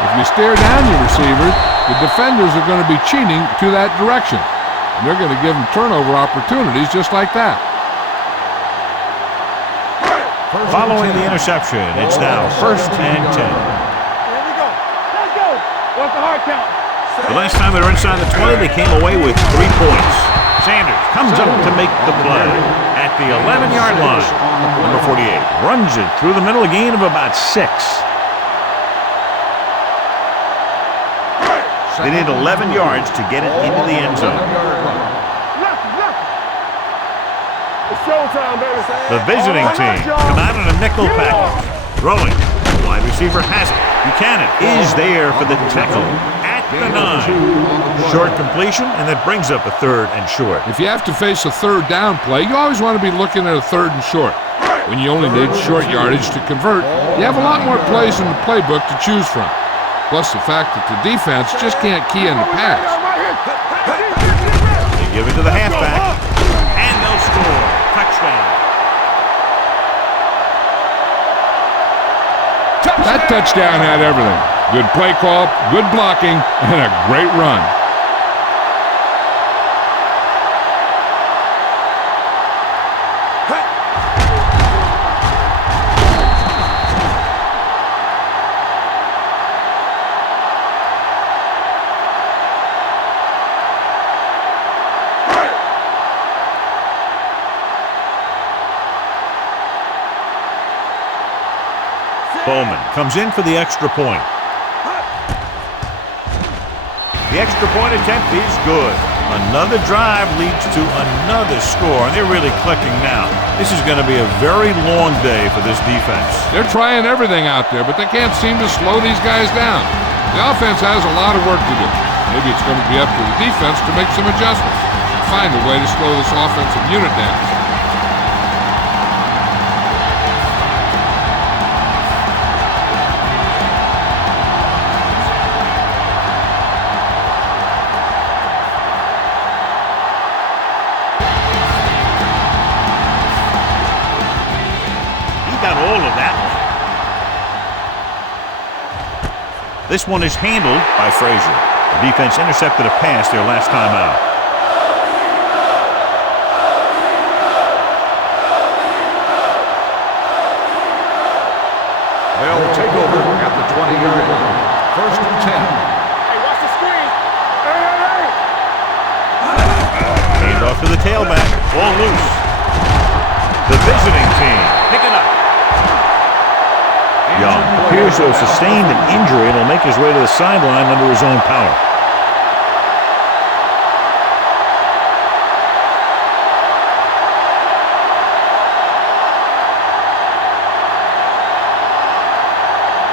If you stare down your receiver, the defenders are going to be cheating to that direction. And they're going to give them turnover opportunities just like that. Following the interception, it's now 1st and 10. What's the hard count? The last time they were inside the 20, they came away with 3 points. Sanders comes up to make the play at the 11-yard line. Number 48 runs it through the middle, a gain of about 6. They need 11 yards to get it into the end zone. It's showtime, baby. The visiting team come out in a nickel package. Throwing. Wide receiver has it. Buchanan is there for the tackle at the 9. Short completion, and that brings up a 3rd and short. If you have to face a 3rd down play, you always want to be looking at a 3rd and short. When you only need short yardage to convert, you have a lot more plays in the playbook to choose from. Plus the fact that the defense just can't key in the pass. They give it to the halfback, and they'll score. Touchdown. That touchdown had everything. Good play call, good blocking, and a great run. Bowman comes in for the extra point. The extra point attempt is good. Another drive leads to another score, and they're really clicking now. This is going to be a very long day for this defense. They're trying everything out there, but they can't seem to slow these guys down. The offense has a lot of work to do. Maybe it's going to be up to the defense to make some adjustments and find a way to slow this offensive unit down. This one is handled by Frazier. The defense intercepted a pass their last time out. They'll take over at the 20-yard line. 1st and 10. Hey, watch the screen. Hey. Hand off to the tailback. Ball loose. The visiting team pick it up. Young appears to have sustained an injury and will make his way to the sideline under his own power.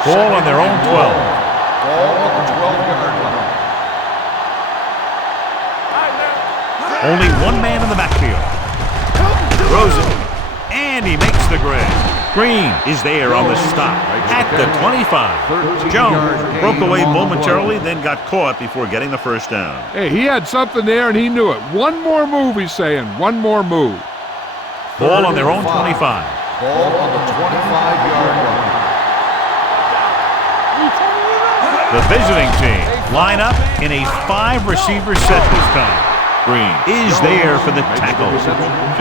Ball on their own 12. Ball on the 12-yard line. Only one man in the backfield. Throws it, and he makes the grab. Green is there on the stop at the 25. Jones broke away momentarily, then got caught before getting the first down. Hey, he had something there, and he knew it. One more move, he's saying. One more move. Ball on their own 25. Ball on the 25-yard line. The visiting team line up in a 5-receiver set this time. Green is there for the tackle.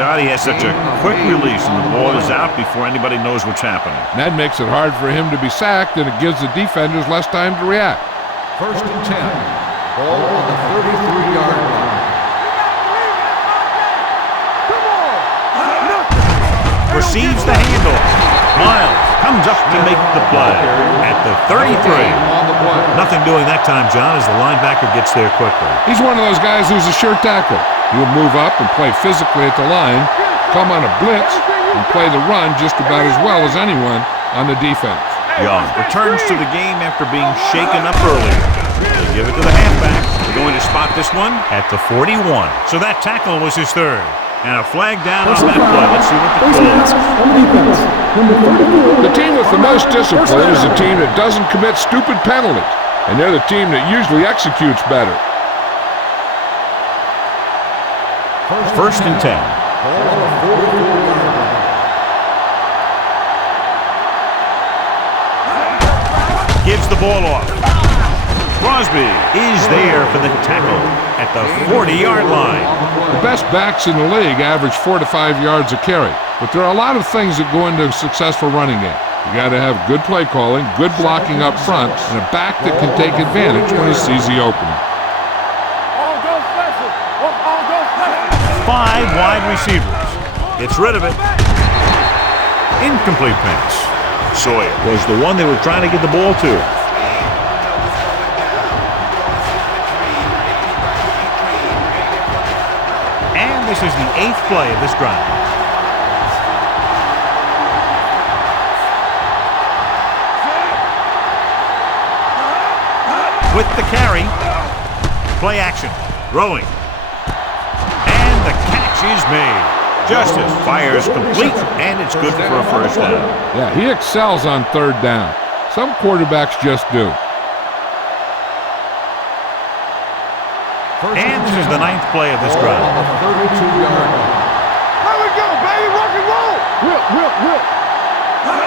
Johnny has such a quick release, and the ball is out before anybody knows what's happening. That makes it hard for him to be sacked, and it gives the defenders less time to react. 1st and 10. Ball on the 33-yard line. Receives the handoff. Miles comes up to make the play at the 33. Nothing doing that time, John, as the linebacker gets there quickly. He's one of those guys who's a sure tackle. He'll move up and play physically at the line, come on a blitz, and play the run just about as well as anyone on the defense. Young returns to the game after being shaken up earlier. They give it to the halfback. They're going to spot this one at the 41. So that tackle was his third. And a flag down on that play. Let's see what the call is. The team with the most discipline is the team that doesn't commit stupid penalties, and they're the team that usually executes better. 1st and 10. Gives the ball off. Crosby is there for the tackle at the 40-yard line. The best backs in the league average 4 to 5 yards a carry, but there are a lot of things that go into a successful running game. You got to have good play calling, good blocking up front, and a back that can take advantage when he sees the opening. 5 wide receivers. Gets rid of it. Incomplete pass. Sawyer was the one they were trying to get the ball to. And this is the 8th play of this drive. With the carry, play action, throwing, and the catch is made. Justice fires complete, and it's good for a first down. Yeah, he excels on 3rd down. Some quarterbacks just do. And this is the 9th play of this drive. On the 32-yard line. There we go, baby, rock and roll. Whip.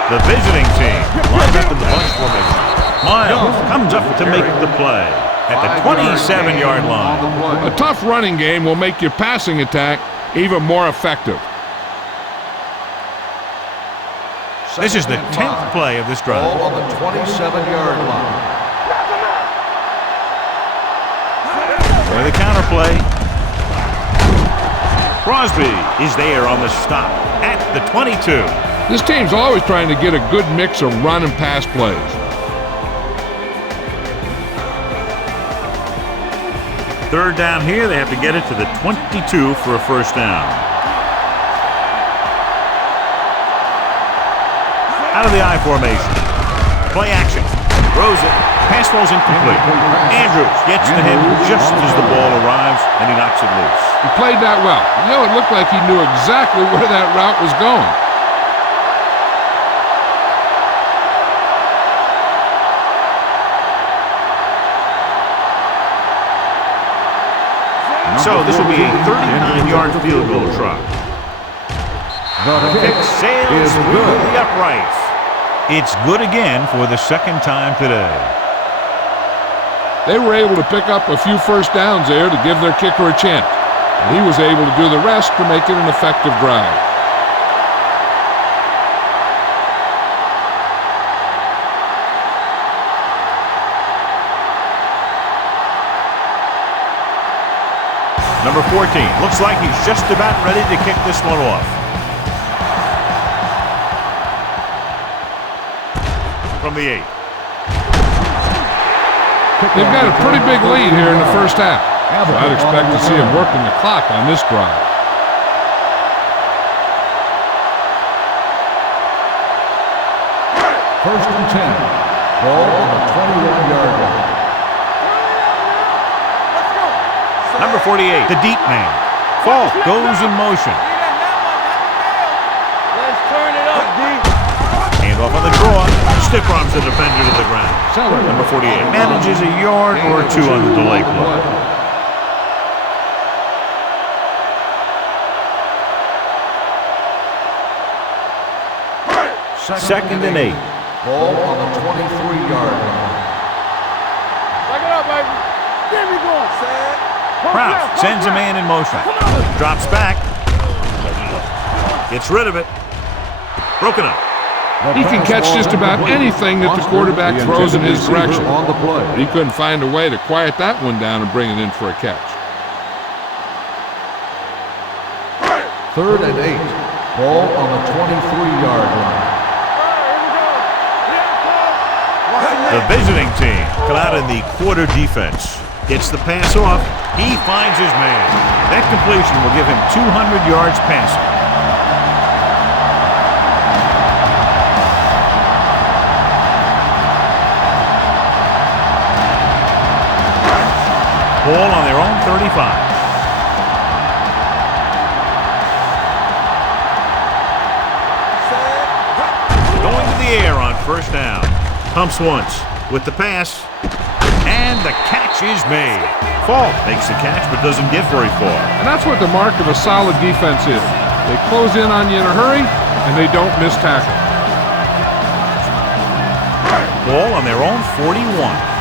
The visiting team lines up in the bunch formation. Miles comes up to make the play at the 27-yard line. A tough running game will make your passing attack even more effective. This is the 10th play of this drive. Ball on the 27-yard line. For the counterplay. Crosby is there on the stop at the 22. This team's always trying to get a good mix of run and pass plays. Third down here, they have to get it to the 22 for a first down. Out of the I formation. Play action. Throws it. Pass falls incomplete. Andrews gets to him just as the ball arrives, and he knocks it loose. He played that well. You know, it looked like he knew exactly where that route was going. So this will be a 39-yard field goal try. The kick Sails through the uprights. It's good again for the second time today. They were able to pick up a few first downs there to give their kicker a chance. And he was able to do the rest to make it an effective drive. Number 14. Looks like he's just about ready to kick this one off. from the 8. They've got a pretty big lead here in the first half. So I'd expect to see them working the clock on this drive. First and 10. Ball on the 21-yard line. Number 48, the deep man. Falk goes in motion. Let's turn it up, D. Handoff on the draw. Stiff arms the defender to the ground. Number 48 manages a yard or two on the delay play. Second and 8. Ball on the 23-yard line. Back it up, baby. Get me going. Kraft sends a man in motion. Drops back. Gets rid of it. Broken up. He can catch just about anything that the quarterback throws in his direction. On the play. He couldn't find a way to quiet that one down and bring it in for a catch. Third and 8. Ball on the 23-yard line. The visiting team come out in the quarter defense. Gets the pass off. He finds his man. That completion will give him 200 yards passing. Ball on their own 35. Going to the air on first down. Pumps once with the pass. And the catch is made. Falk makes the catch but doesn't get very far. And that's what the mark of a solid defense is. They close in on you in a hurry, and they don't miss tackle. Ball on their own 41.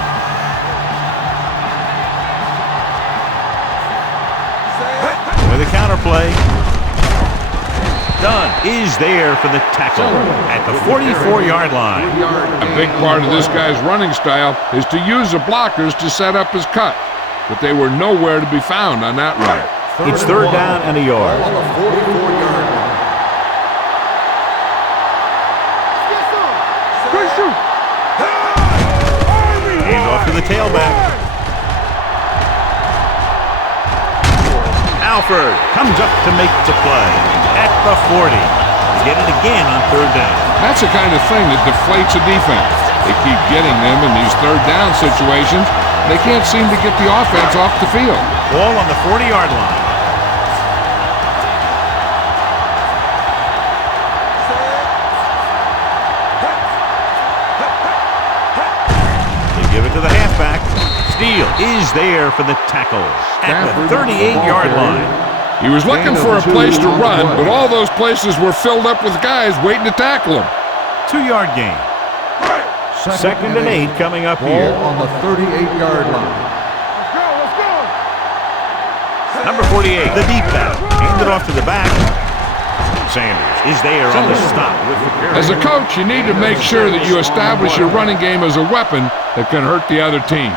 With a counter play. Dunn is there for the tackle at the 44-yard line. A big part of this guy's running style is to use the blockers to set up his cut, but they were nowhere to be found on that run. It's third down and a yard. On the 44-yard line. Quick shoot. Hand off to the tailback. Alford comes up to make the play at the 40. They get it again on third down. That's the kind of thing that deflates a defense. They keep getting them in these third down situations. They can't seem to get the offense off the field. Ball on the 40-yard line. They give it to the halfback. Steele is there for the tackle at the 38-yard line. He was looking for a place to run, but all those places were filled up with guys waiting to tackle him. 2-yard gain. Second and 8 coming up Ball here. on the 38-yard line. Let's go. Number 48, the deep back. Handed off to the back. Sanders is there on the stop with the carry. As a coach, you need to make sure that you establish your running game as a weapon that can hurt the other team.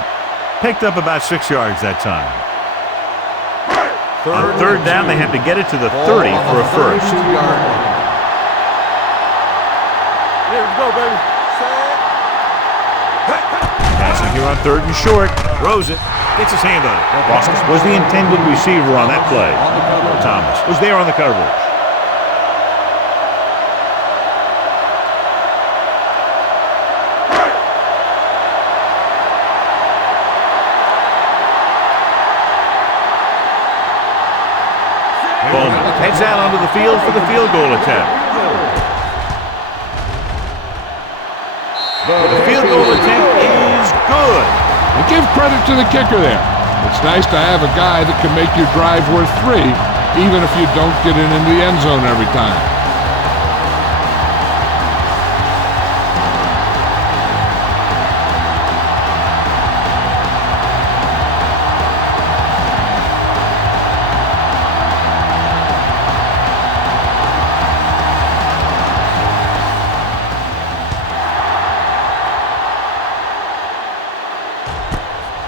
Picked up about 6 yards that time. On third down, they had to get it to the 30 for a first. Here we go, baby. Passing here on third and short. Throws it. Gets his hand on it. Boston was the intended receiver on that play. Thomas was there on the coverage. Bowman heads out onto the field for the field goal attempt. The field goal attempt is good. And give credit to the kicker there. It's nice to have a guy that can make your drive worth 3, even if you don't get it into the end zone every time.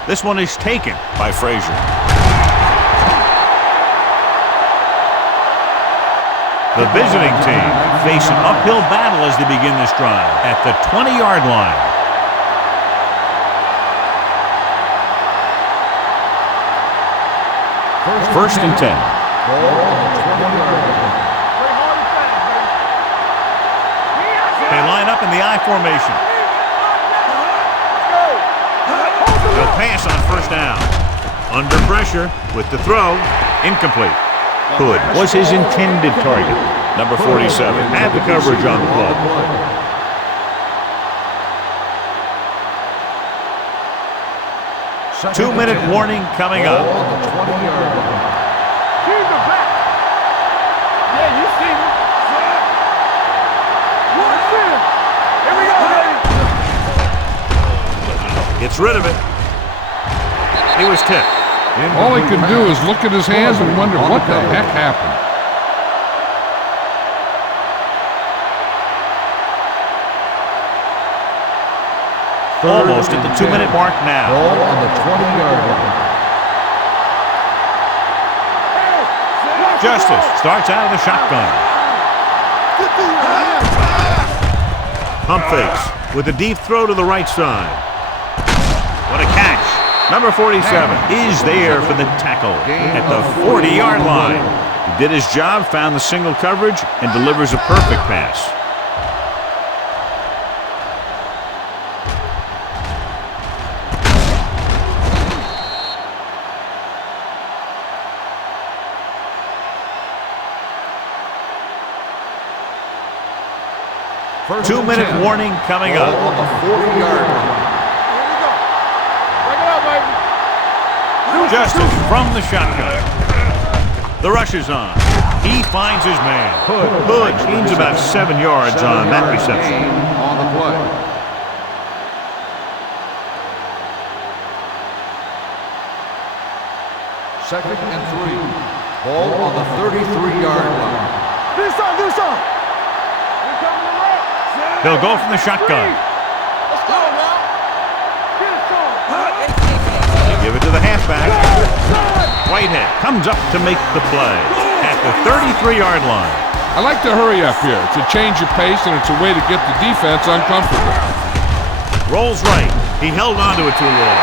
This one is taken by Frazier. The visiting team face an uphill battle as they begin this drive at the 20-yard line. First and 10. Ball on the 20-yard line. They line up in the I formation. They'll pass on first down. Under pressure with the throw. Incomplete. Hood was his intended target. Number 47 had the coverage on the play. Two-minute warning coming up. Ball on the 20-yard line. He's the back. Yeah, you see me. Here we go, baby. Gets rid of it. He was tipped. All he can do is look at his hands and wonder what the heck happened. Almost at the 2-minute mark now. Ball on the 20-yard line. Justice starts out of the shotgun. Pump fakes with a deep throw to the right side. What a catch. Number 47 is there for the tackle at the 40-yard line. He did his job, found the single coverage, and delivers a perfect pass. Two-minute warning coming up. Ball on the 40-yard line. Justice from the shotgun. The rush is on. He finds his man. Hood gains about 7 yards on that reception. On the play. Second and 3. Ball on the 33-yard line. Do some. They'll go from the shotgun. Let's go now. They give it to the halfback. Whitehead comes up to make the play at the 33-yard line. I like to hurry up here. It's a change of pace, and it's a way to get the defense uncomfortable. Rolls right. He held onto it too long.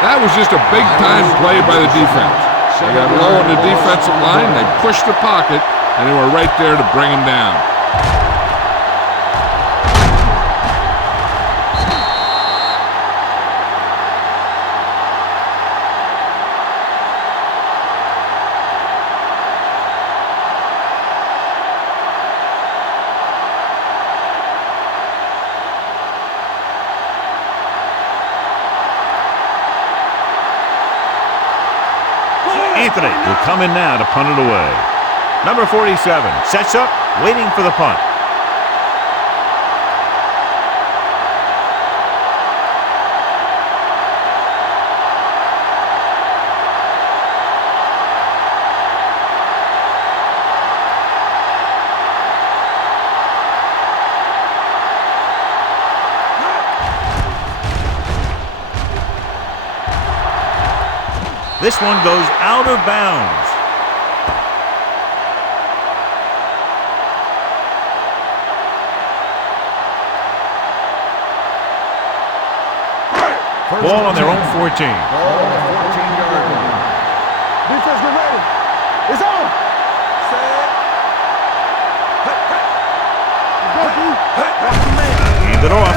That was just a big-time play by the defense. They got low on the defensive line, they pushed the pocket, and they were right there to bring him down. Anthony will come in now to punt it away. Number 47 sets up, waiting for the punt. This one goes out of bounds. Ball on their own 14. Ball on the 14-yard line. Defense, get ready. It's on. Hand it off.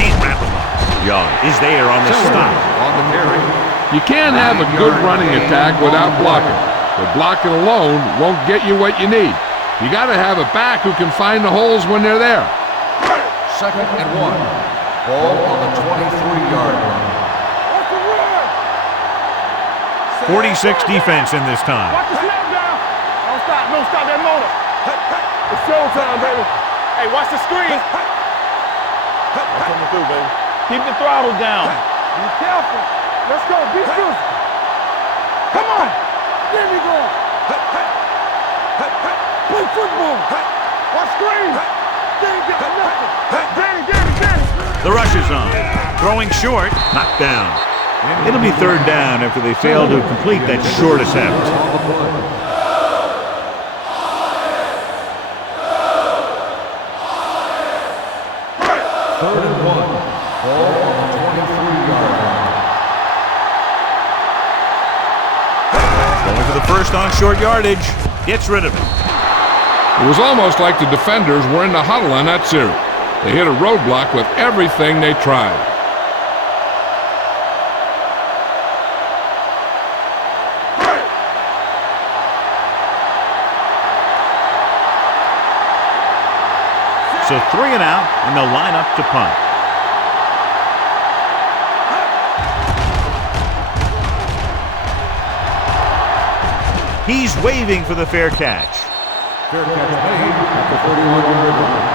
Can't wrap him up. Young is there on the stop. On the carry. You can't have a good running attack without blocking. But blocking alone won't get you what you need. You got to have a back who can find the holes when they're there. Second and 1. Ball on the 23-yard line. 46 defense in this time. Watch the snap down. Don't stop that motor. It's showtime, baby. Hey, watch the screen. I'm coming through, baby. Keep the throttle down. Be careful. Let's go. Be physical. Come on. There we go. Play football. Watch screen. Danny got nothing. Danny. The rush is on. Throwing short, knocked down. It'll be third down after they fail to complete that short attempt. the first on short yardage. Gets rid of it. It was almost like the defenders were in the huddle on that series. They hit a roadblock with everything they tried. So 3 and out, and they'll line up to punt. He's waving for the fair catch. Fair catch made at the 31-yard line.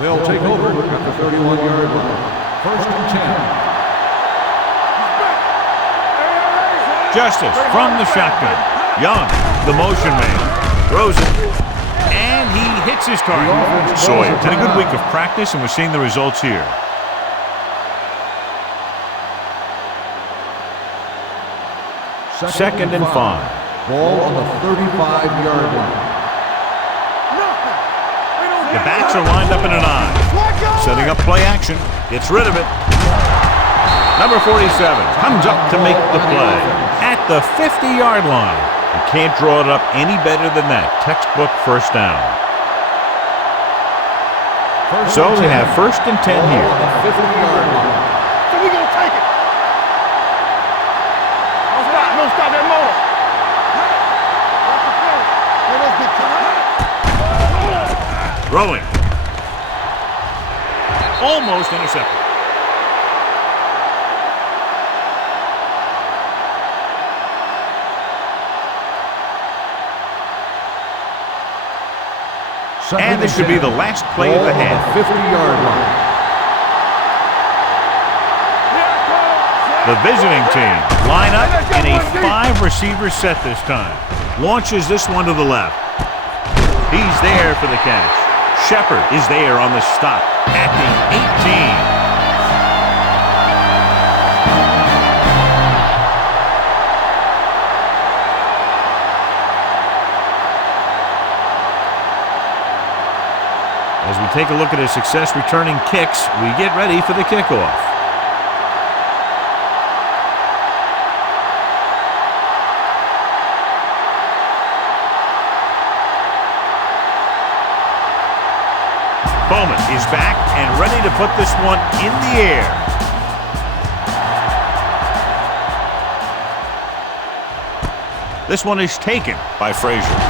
They'll take over at the 31-yard line. First and 10. Justice from the shotgun. Young, the motion man, throws it, and he hits his target. Sawyer had a good week of practice, and we're seeing the results here. Second and 5. Ball on the 35-yard line. The backs are lined up in an I. Setting up play action. Gets rid of it. Number 47 comes up to make the play at the 50-yard line. You can't draw it up any better than that. Textbook first down. So they have first and 10 here. On the 50-yard line. So we gonna take it. Don't stop that motor. Let's get to it. Throwing. Almost intercepted. And this should be the last play of the half. 50-yard line. The visiting team line up in a 5-receiver set this time. Launches this one to the left. He's there for the catch. Shepard is there on the stop at the 18. As we take a look at his success returning kicks, we get ready for the kickoff. Bowman is back and ready to put this one in the air. This one is taken by Frazier.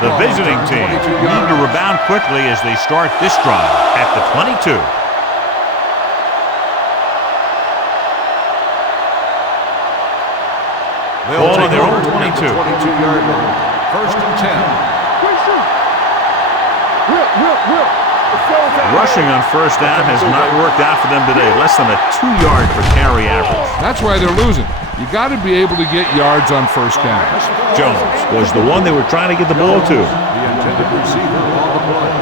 The visiting team need to rebound quickly as they start this drive at the 22. Ball on their own 22. 22-yard line. First and 10. Rushing on first down has not worked out for them today. Less than a 2-yard per carry average. That's why they're losing. You got to be able to get yards on first down. Jones was the one they were trying to get the ball to. The intended receiver on the play.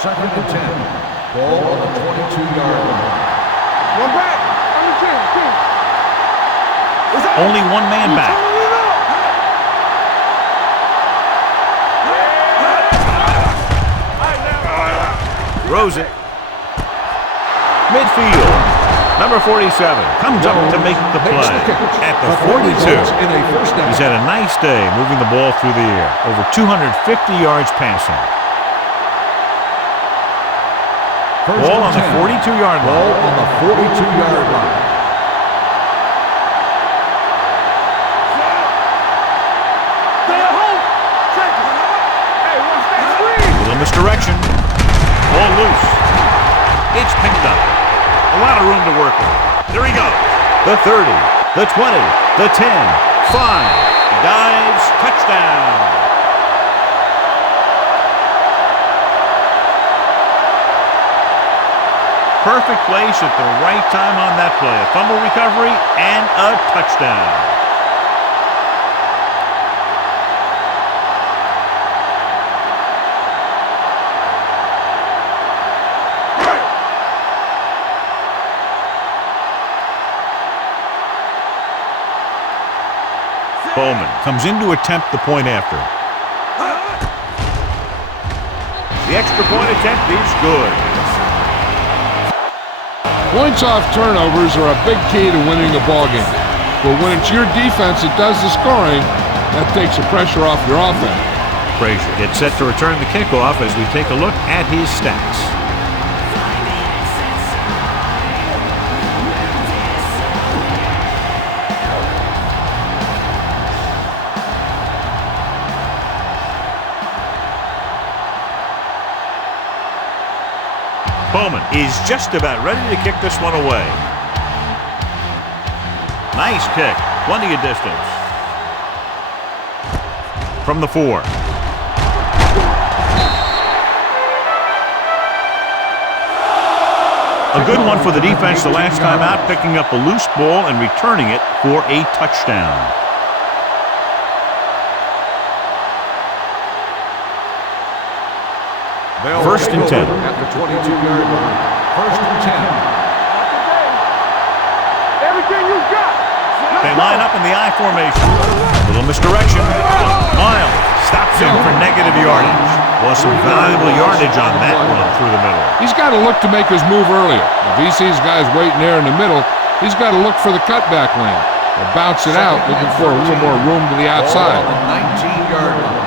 Second and 10. Ball on the 22-yard line. One back. On the 10. Only one man back. Throws it. Midfield. Number 47 comes up to make the play at the 42. He's had a nice day moving the ball through the air. Over 250 yards passing. Ball on the 42-yard line. Ball on the 42-yard line. Little misdirection. Ball loose. It's picked up. A lot of room to work with. There he goes. The 30, the 20, the 10, 5. Dives, touchdown. Perfect place at the right time on that play. A fumble recovery and a touchdown. Bowman comes in to attempt the point after. The extra point attempt is good. Points off turnovers are a big key to winning a ball game. But when it's your defense that does the scoring, that takes the pressure off your offense. Frazier gets set to return the kickoff as we take a look at his stats. Bowman is just about ready to kick this one away. Nice kick. Plenty of distance. From the 4. A good one for the defense the last time out, picking up a loose ball and returning it for a touchdown. First and 10. At the 22-yard line. First and 10. Everything you got. They line up in the I formation. A little misdirection. Miles stops him for negative yardage. Was some valuable yardage on that one through the middle. He's got to look to make his move earlier. If he sees guys waiting there in the middle, he's got to look for the cutback lane. Or bounce it out, looking for a little more room to the outside. Ball on the 19-yard line.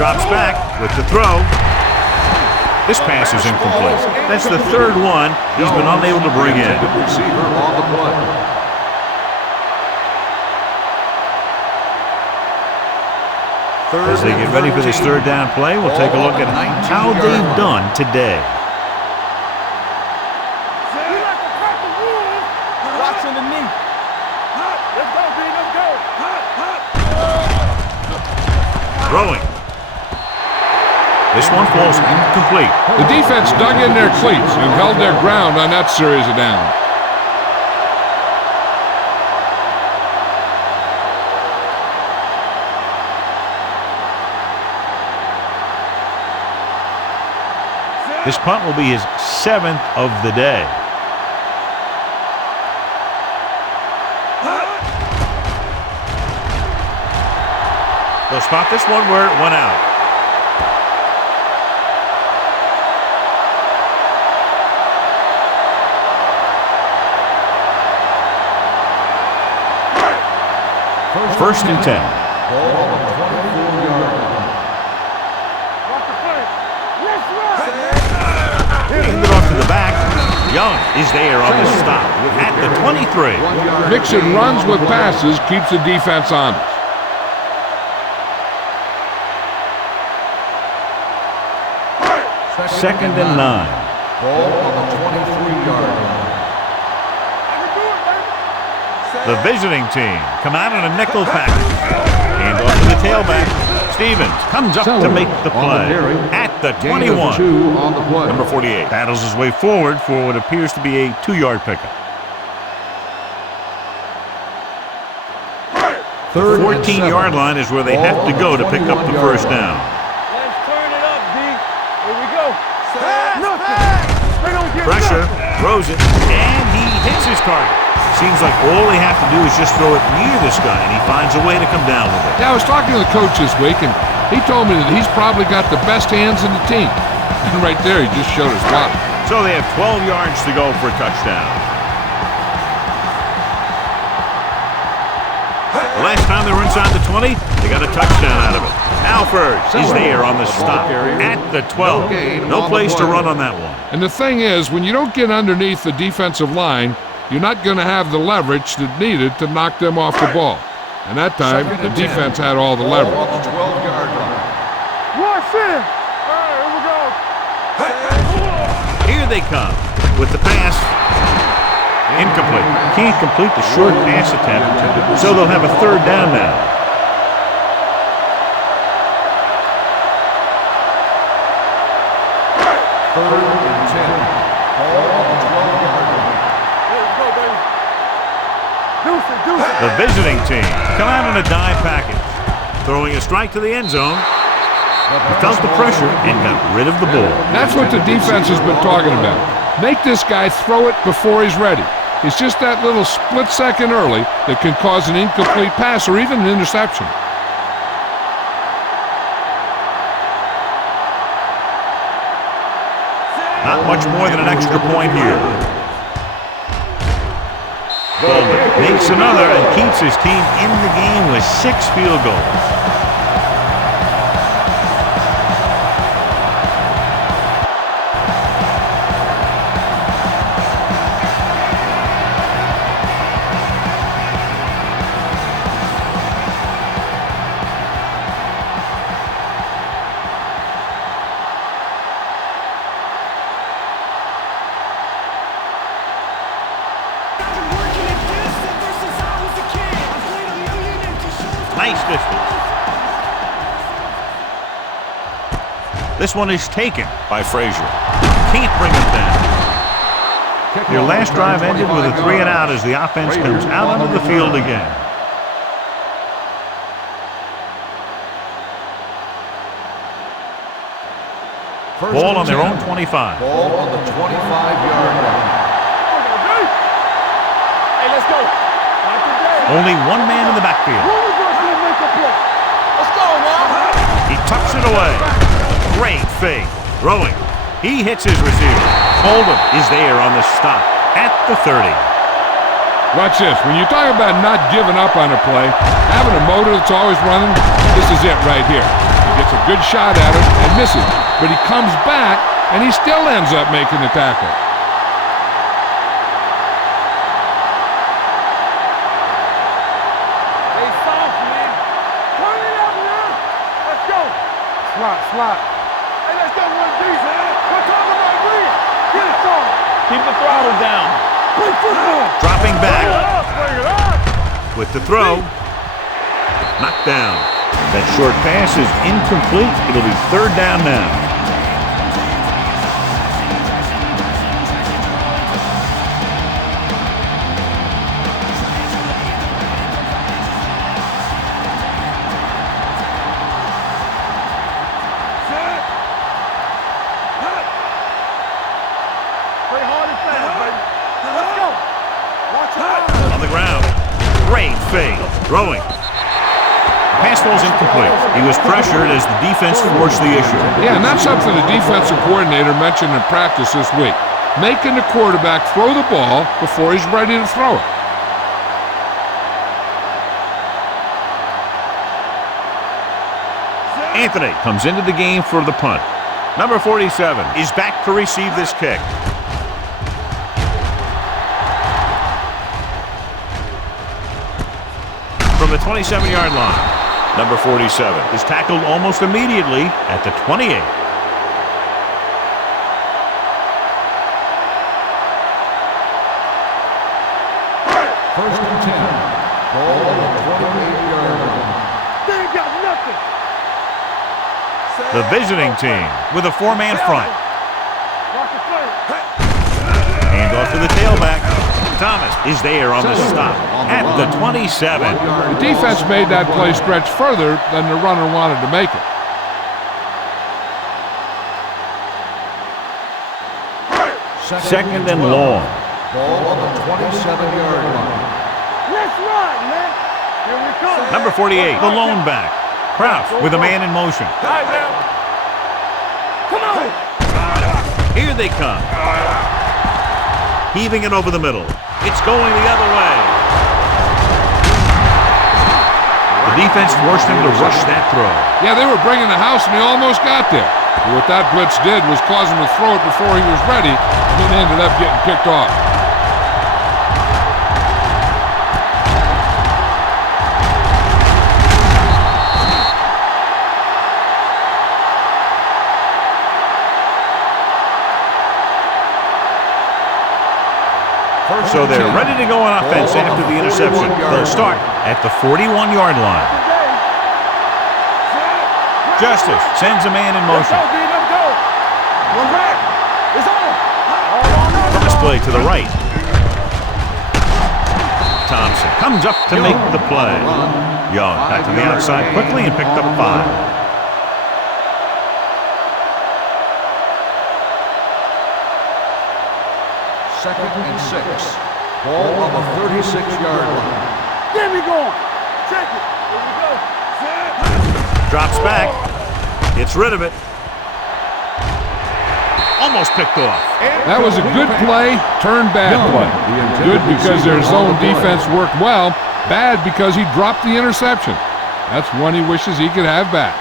Drops back with the throw. This pass is incomplete. That's the third one he's been unable to bring in. Receiver on the play. As they get ready for this third down play, we'll take a look at how they've done today. Watching the knee. Let's go, B. Let's go. Throwing. This one falls incomplete. The defense dug in their cleats and held their ground on that series of downs. This punt will be his 7th of the day. They'll spot this one where it went out. First and 10. Ball on the 24-yard line. Watch the play. Let's run. Hand it off to the back. Young is there on the stop at the 23. Mixing runs with passes keeps the defense honest. Second and 9. Ball on the 23-yard line. The visiting team come out in a nickel package. Hand off to the tailback. Stevens comes up to make the play at the 21. 2 on the play. Number 48 battles his way forward for what appears to be a 2-yard pickup. Third and 14-yard 7. line is where they Ball have to on go the to pick up the 21-yard first line. down. Let's turn it up, D. Here we go. Pressure, throws it, and he hits his target. Seems like all they have to do is just throw it near this guy, and he finds a way to come down with it. Yeah, I was talking to the coach this week, and he told me that he's probably got the best hands in the team. And right there, he just showed us why. So they have 12 yards to go for a touchdown. The last time they were inside the 20, they got a touchdown out of it. Alford is there on the stop at the 12. No place to run on that one. And the thing is, when you don't get underneath the defensive line, you're not going to have the leverage that needed to knock them off the ball. And that time, the defense had all the leverage. Ball on the 12-yard line. Rush in. All right, here we go. Here they come with the pass. Incomplete. Can't complete the short pass attempt, so they'll have a third down now. Third and 10. Ball on the 12-yard line. Let's go, baby. Deuce it, deuce it. The visiting team come out in a dime package, throwing a strike to the end zone. He felt the pressure and got rid of the ball. That's what the defense has been talking about. Make this guy throw it before he's ready. It's just that little split second early that can cause an incomplete pass or even an interception. Not much more than an extra point here. Baldwin makes another and keeps his team in the game with 6 field goals. Nice distance. This one is taken by Frazier. Can't bring it down. Your last drive ended with a 3 and out as the offense comes out onto the field again. Ball on their own 25. Ball on the 25-yard line. Hey, let's go. Only one man in the backfield. Let's go now. He tucks it away. Great fake. Throwing. He hits his receiver. Holden is there on the stop at the 30. Watch this. When you talk about not giving up on a play, having a motor that's always running, this is it right here. He gets a good shot at it and misses, but he comes back and he still ends up making the tackle. They soft, man. Turn it up, man. Let's go. Slot. Hey, let's go, 1-3. We're talking about green. Get it started. Keep the throttle down. Play football. Dropping back Bring it up. with the throw. Knocked down. That short pass is incomplete. It'll be 3rd down now. Play hard and fast, baby. Let's go. Watch out. On the ground. Great fake. Throwing. Pass falls incomplete. He was pressured as the defense forced the issue. Yeah, and that's something the defensive coordinator mentioned in practice this week. Making the quarterback throw the ball before he's ready to throw it. Anthony comes into the game for the punt. Number 47 is back to receive this kick. From the 27-yard line, number 47 is tackled almost immediately at the 28. First and 10. Ball on the 28-yard line. They ain't got nothing. The visiting team with a 4-man front. Watch the play. Hand off to the tailback. Thomas is there on the stop at the 27. The defense made that play stretch further than the runner wanted to make it. Second and long. Ball on the 27-yard line. Let's run, man. Here we come. Number 48, the lone back. Kraus with a man in motion. Right now. Come on. Here they come. Heaving it over the middle. It's going the other way. The defense forced him to rush that throw. Yeah, they were bringing the house and he almost got there. But what that blitz did was cause him to throw it before he was ready, and then ended up getting picked off. So they're ready to go on offense after the interception. They'll start at the 41-yard line. Justice sends a man in motion. Let's go. One back. It's on. Cross play to the right. Thompson comes up to make the play. Young got to the outside quickly and picked up 5. Second and 6. Ball on the 36-yard line. Get me going. Check it. Here we go. Set. Drops back. Gets rid of it. Almost picked off. That was a good play, turned bad play. Good because their zone defense worked well. Bad because he dropped the interception. That's one he wishes he could have back.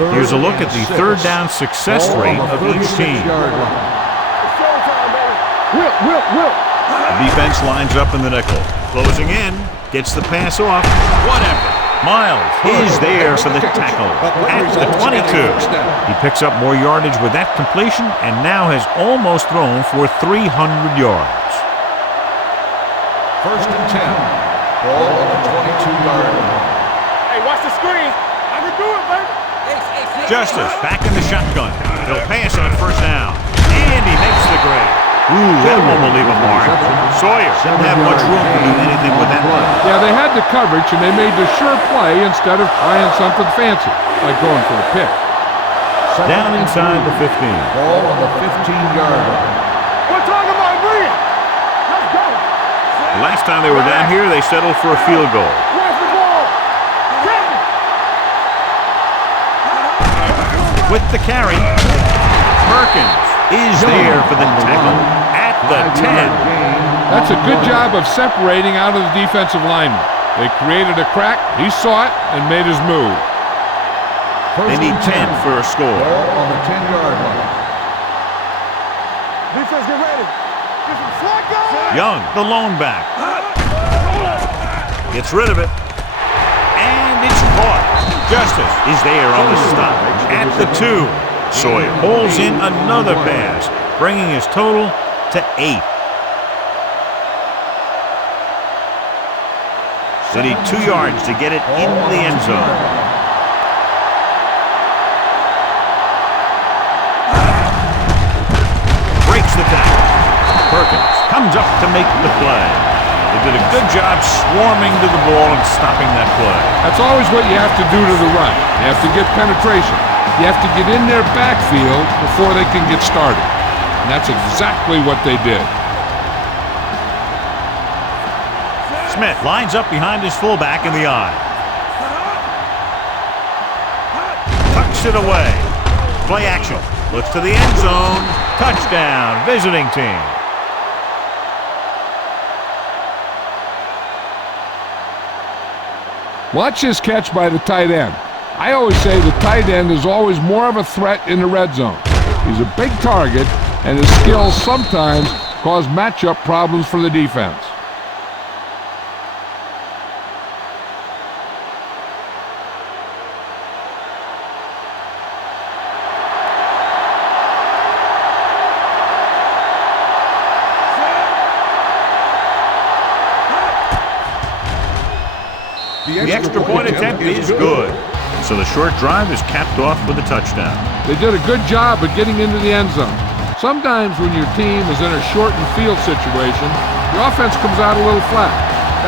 Here's a look at the third down success rate of each team. Will. The defense lines up in the nickel. Closing in. Gets the pass off. Whatever. Miles is there for the tackle at the 22. He picks up more yardage with that completion and now has almost thrown for 300 yards. First and 10. Ball on the 22-yard line. Hey, watch the screen. I can do it, baby. Justice back in the shotgun. He'll pass on first down. And he makes the grade. Ooh, that one will leave a mark. Sawyer didn't have much room to do anything with that one. Yeah, they had the coverage, and they made the sure play instead of trying something fancy, like going for a pick. Down inside the 15. Ball on the 15-yard line. We're talking about Green. Let's go. The last time they were down here, they settled for a field goal. Watch the ball. Check it. With the carry, Perkins is there for the tackle at the 10. That's a good job of separating out of the defensive lineman. They created a crack, he saw it, and made his move. They need 10 for a score. Ball on the 10-yard line. Defense, get ready. Get some slack going. Young, the lone back. Gets rid of it. And it's caught. Justice is there on the stop at the 2. Sawyer pulls in another pass, bringing his total to 8. They need 2 yards to get it into the end zone. Breaks the tackle. Perkins comes up to make the play. They did a good job swarming to the ball and stopping that play. That's always what you have to do to the run. You have to get penetration. You have to get in their backfield before they can get started. And that's exactly what they did. Smith lines up behind his fullback in the eye. Tucks it away. Play action. Looks to the end zone. Touchdown, visiting team. Watch this catch by the tight end. I always say the tight end is always more of a threat in the red zone. He's a big target, and his skills sometimes cause matchup problems for the defense. The extra point attempt is good. So the short drive is capped off with a touchdown. They did a good job of getting into the end zone. Sometimes when your team is in a shortened field situation, the offense comes out a little flat.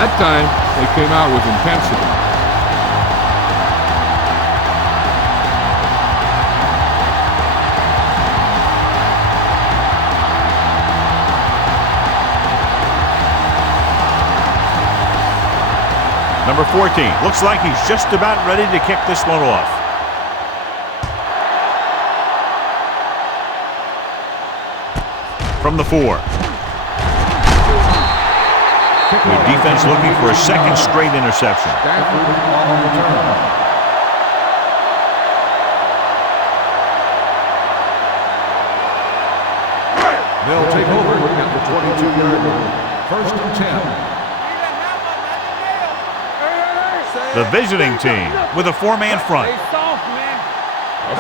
That time, they came out with intensity. Number 14, looks like he's just about ready to kick this one off. From the 4. Good defense looking for a second straight interception. They'll take over at the 22-yard line. First and 10. The visiting team with a 4-man front. That's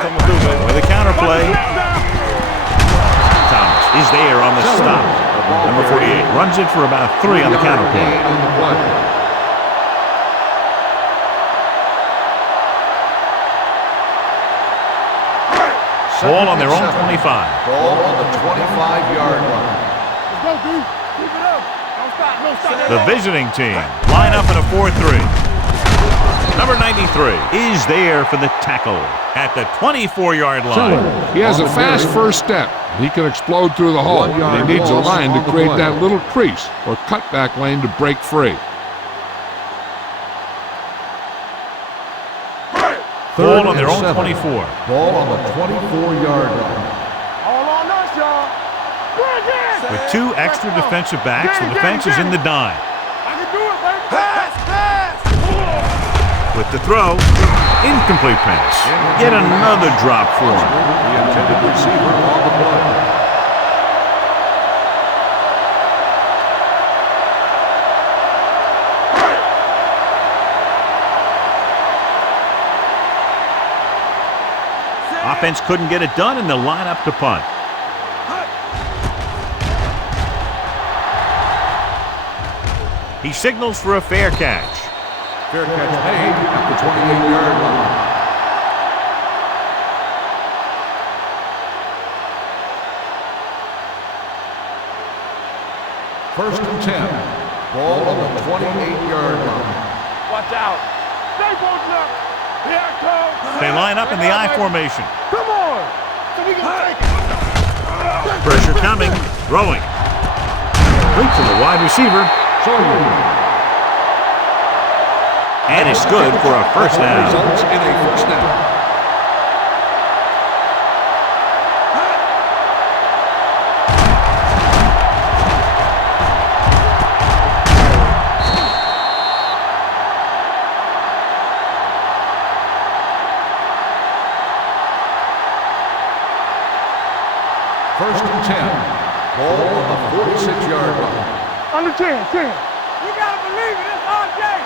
what I'm gonna do, baby. With a counterplay. Thomas is there on the stop. Number 48 runs it for about 3 on the counterplay. Ball on their own 25. Ball on the 25-yard line. Let's go, D. Keep it up. Don't stop. No stop. The visiting team line up in a 4-3. Number 93 is there for the tackle at the 24-yard line. He has a fast first step. He can explode through the hole. And he needs a line to create that little crease or cutback lane to break free. Ball on their own 24. Ball on the 24-yard line. All on us, y'all. With 2 extra defensive backs, the defense is in the dime. I can do it, baby. Pass. With the throw, incomplete pass. Yet another drop for him. The intended receiver on the play. Offense couldn't get it done, and they'll line up to punt. He signals for a fair catch. Fair catch made at the 28-yard line. First and 10. Ball on the 28-yard line. Watch out. They both left. Here it comes. They line up in the I formation. Come on. So we can take it. Pressure coming. Throwing. Complete to the wide receiver. And it's good for a first down. Results in a first down. First and 10. Ball on the 46-yard line. Under 10. You gotta believe it. It's our day.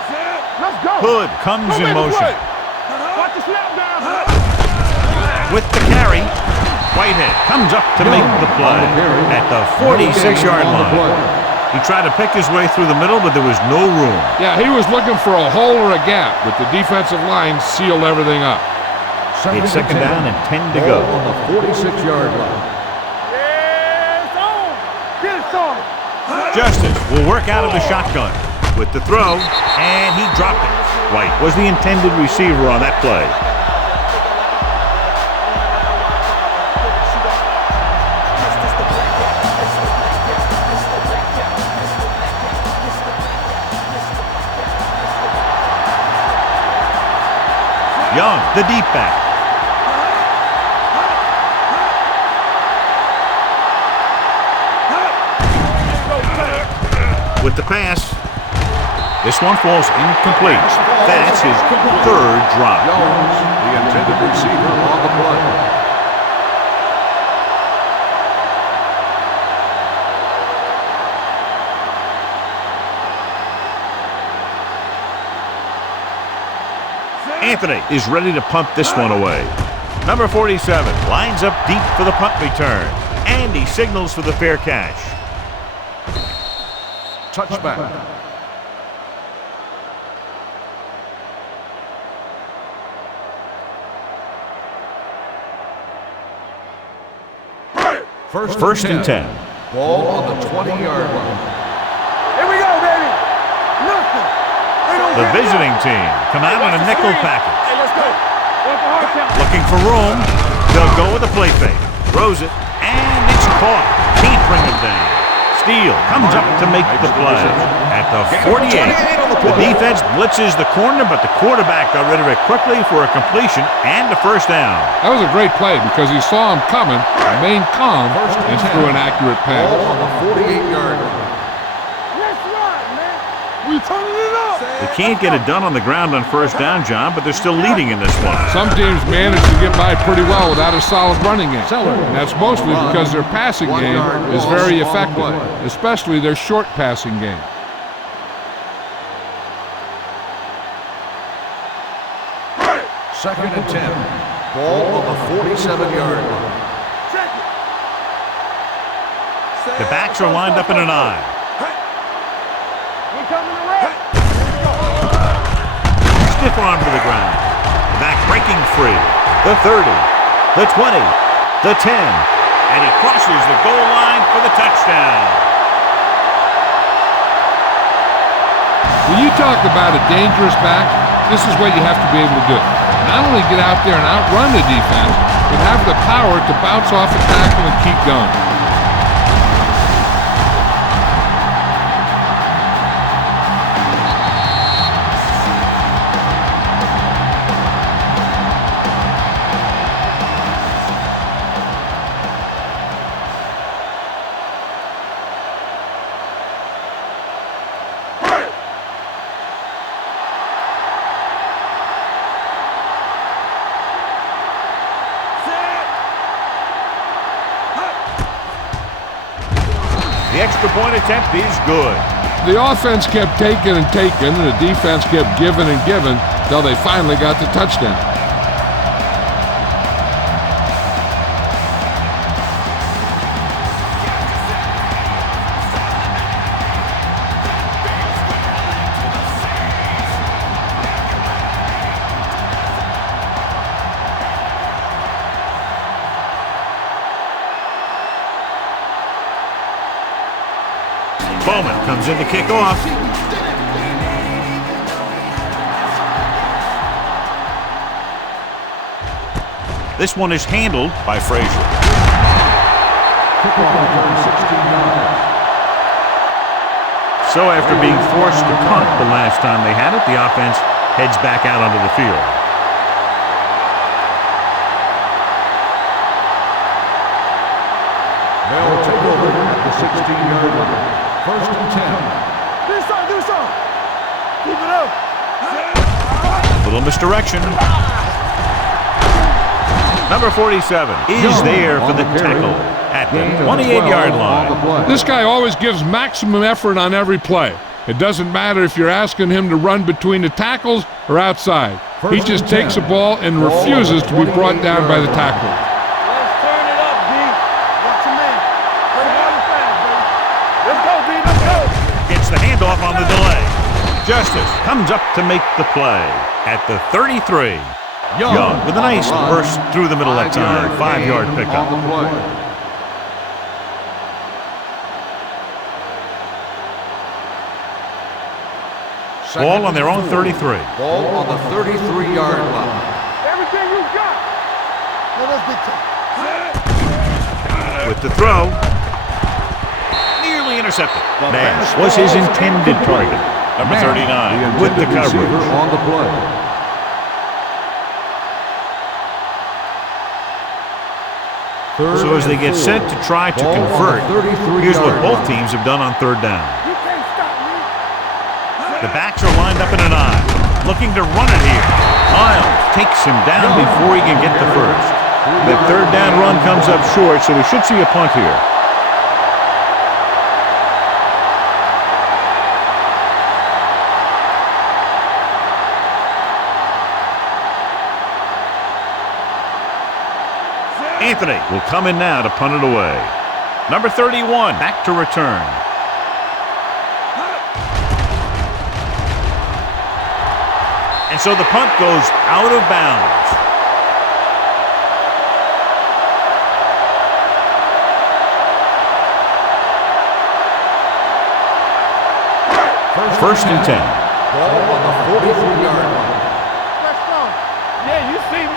Let's go. Hood comes in motion. Watch the snap down. With the carry, Whitehead comes up to make the play at the 46-yard line. He tried to pick his way through the middle, but there was no room. Yeah, he was looking for a hole or a gap, but the defensive line sealed everything up. It's second down and 10 to go. Ball on the 46-yard line. It's on. Get it started. Justice will work out of the shotgun with the throw, and he dropped it. White was the intended receiver on that play. Young, the deep back. With the pass, this one falls incomplete. That's his third drop. Jones, the intended receiver on the play. Anthony is ready to punt this one away. Number 47 lines up deep for the punt return, and he signals for the fair catch. Touchback. First and 10. Ball on the 20-yard line. Here we go, baby. Nothing. The visiting team come out in a nickel package. Hey, let's go. What's the hard count? Looking for room. They'll go with a play fake. Throws it, and it's caught. Can't bring him down. Steele comes up to make the play. At the 48, the defense blitzes the corner, but the quarterback got rid of it quickly for a completion and a first down. That was a great play because he saw him coming, remained calm, and threw an accurate pass. Ball on the 48-yard line. Let's run, man. We turning it up. They can't get it done on the ground on first down, John, but they're still leading in this one. Some teams manage to get by pretty well without a solid running game. And that's mostly because their passing game is very effective, especially their short passing game. Second and 10. Ball on the 47-yard line. Check it. The backs are lined up in an I. We coming to run. Stiff arm to the ground. Back breaking free. The 30, the 20, the 10, and he crosses the goal line for the touchdown. When you talk about a dangerous back, This is what you have to be able to do. Not only get out there and outrun the defense, but have the power to bounce off a tackle and keep going. The extra point attempt is good. The offense kept taking and taking, and the defense kept giving and giving until they finally got the touchdown. Bowman comes in to kick off. This one is handled by Frazier. So after being forced to punt the last time they had it, the offense heads back out onto the field. They'll take over at the 16-yard line. First and 10. Do something. Keep it up. A little misdirection. Number 47 is there for the tackle at the 28-yard line. This guy always gives maximum effort on every play. It doesn't matter if you're asking him to run between the tackles or outside. He just takes the ball and refuses to be brought down by the tackler. Let's turn it up, D. Watch your man. Bring it on the fast, baby. Let's go, D. Let's go. Gets the handoff on the delay. Justice comes up to make the play at the 33. Young with a nice burst through the middle that time. 5-yard pickup. Ball on their own 33. Ball on the 33-yard line. Everything you got. Now let's get With the throw. Nearly intercepted. Nash was his intended target. Number 39 with the coverage. On the play. So as they get set to try to convert, here's what both teams have done on third down. You can't stop me. The backs are lined up in an I, looking to run it here. Miles takes him down before he can get the first. The third down run comes up short, so we should see a punt here. Anthony will come in now to punt it away. Number 31 back to return. And so the punt goes out of bounds. First and 10. Ball on the 43-yard line. Let's go. Yeah, you see me.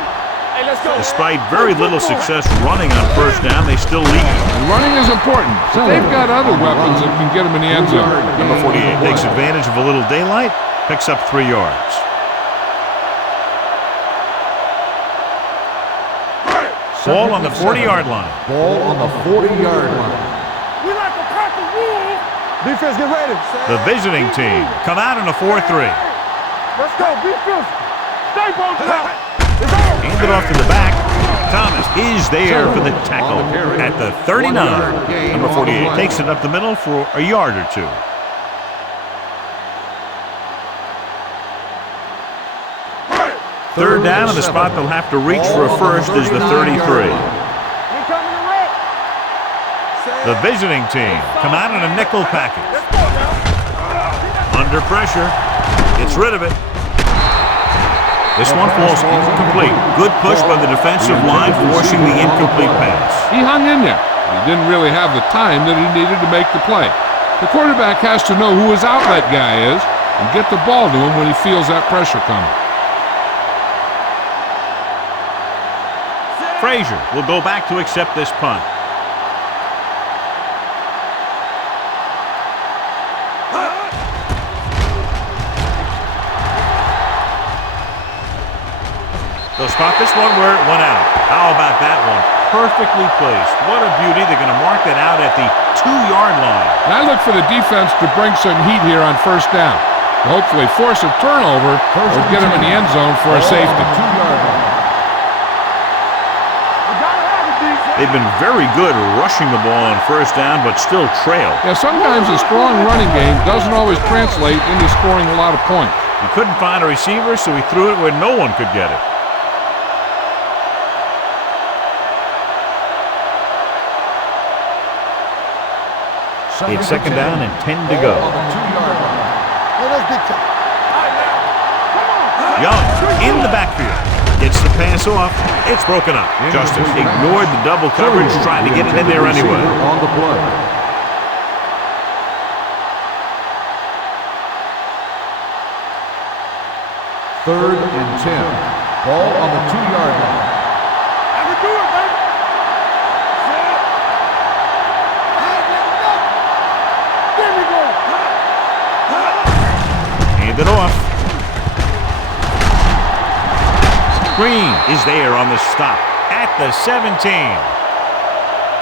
Hey, let's go. Despite very little success running on first down, they still lead. And running is important, but they've got other weapons that can get them in the end zone. Number 48 takes advantage of a little daylight, picks up 3 yards. Ball on the 40-yard line. Ball on the 40-yard line. We like a pack of wolves. Defense, get ready. The visiting team come out in a 4-3. Let's go. Be physical. Stay on top. Handed off to the back. Thomas is there for the tackle at the 39. Number 48 takes it up the middle for a yard or two. Third down, and the spot they'll have to reach for a first is the 33. The visiting team come out in a nickel package. Under pressure, gets rid of it. This one falls incomplete. Good push by the defensive line, forcing the incomplete pass. He hung in there. He didn't really have the time that he needed to make the play. The quarterback has to know who his outlet guy is and get the ball to him when he feels that pressure coming. Frazier will go back to accept this punt. They'll spot this one where it went out. How about that one? Perfectly placed. What a beauty. They're going to mark that out at the 2-yard line. And I look for the defense to bring some heat here on first down. Hopefully force a turnover or get them in the end zone for a safety. 2-yard line. They've been very good rushing the ball on first down, but still trail. Yeah, sometimes a strong running game doesn't always translate into scoring a lot of points. He couldn't find a receiver, so he threw it where no one could get it. It's second down and 10 to go. Young in the backfield. Gets the pass off. It's broken up. Justice ignored the double coverage, trying to get it in there anyway. On the play. Third and 10. Ball on the 2-yard line. Hand it off. Green is there on the stop at the 17.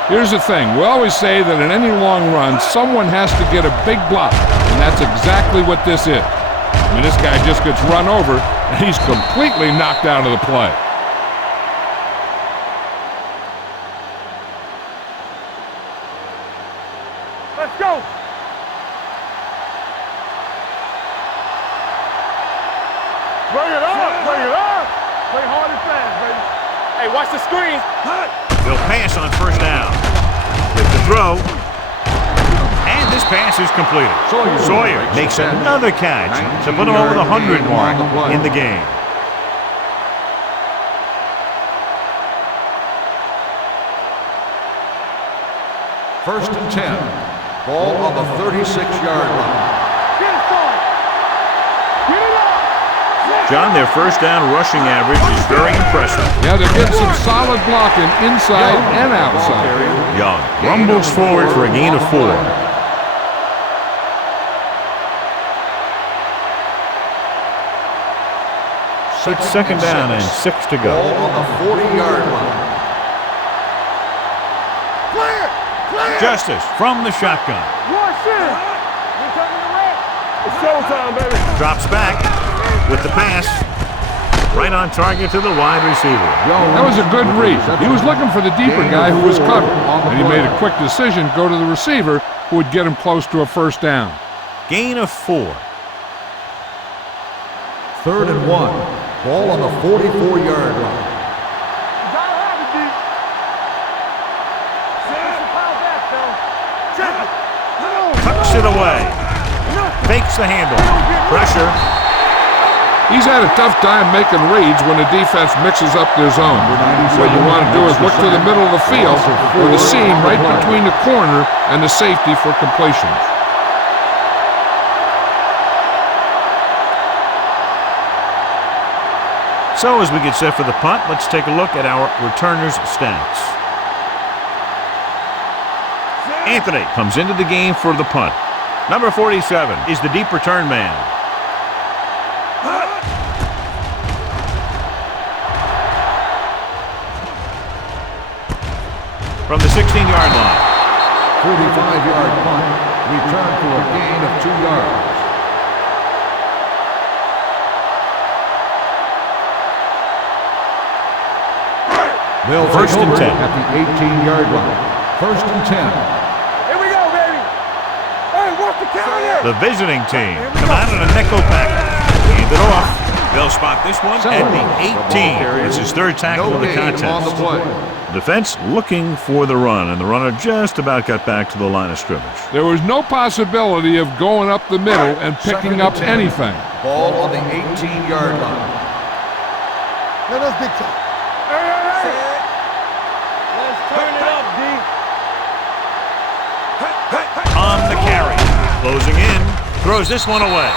Here's the thing. We always say that in any long run, someone has to get a big block, and that's exactly what this is. I mean, this guy just gets run over, and he's completely knocked out of the play. Let's go. Bring it up. Bring it up. Play hard and fast, baby. Hey, watch the screen. They'll pass on first down. With the throw. And this pass is completed. Sawyer makes another catch to put him over the 100 mark in the game. First and 10. Ball on the 36-yard line. Get it, son. Get it up. John, their first down rushing average is very impressive. Yeah, they're getting some solid blocking inside and outside. Young rumbles forward for a gain of 4. Second down and 6 to go. Ball on the 40-yard line. Clear. Clear. Justice from the shotgun. Rush in. We're coming to wreck. It's showtime, baby. Drops back with the pass. Right on target to the wide receiver. That was a good read. He was looking for the deeper guy who was covered, and he made a quick decision to go to the receiver who would get him close to a first down. Gain of 4. Third and 1. Ball on the 44-yard line. Gotta have it, D. Power back, though. Check it. Tucks it away. Fakes the handle. Pressure. He's had a tough time making reads when the defense mixes up their zone. What you want to do is look to the middle of the field or the seam right between the corner and the safety for completions. So as we get set for the punt, let's take a look at our returners' stats. Anthony comes into the game for the punt. Number 47 is the deep return man. From the 16-yard line. 45-yard punt. Return for a gain of 2 yards. They'll First take and over 10. at the 18-yard line. First and 10. Here we go, baby. Hey, what's the count? The visiting team come out in a nickel package. Hand it off. They'll spot this one at the 18. It's his third tackle of the contest. On the play. Defense looking for the run, and the runner just about got back to the line of scrimmage. There was no possibility of going up the middle and picking up anything. Ball on the 18-yard line. Let us big time. Hey. Let's turn it up, D. On the carry. Closing in. Throws this one away.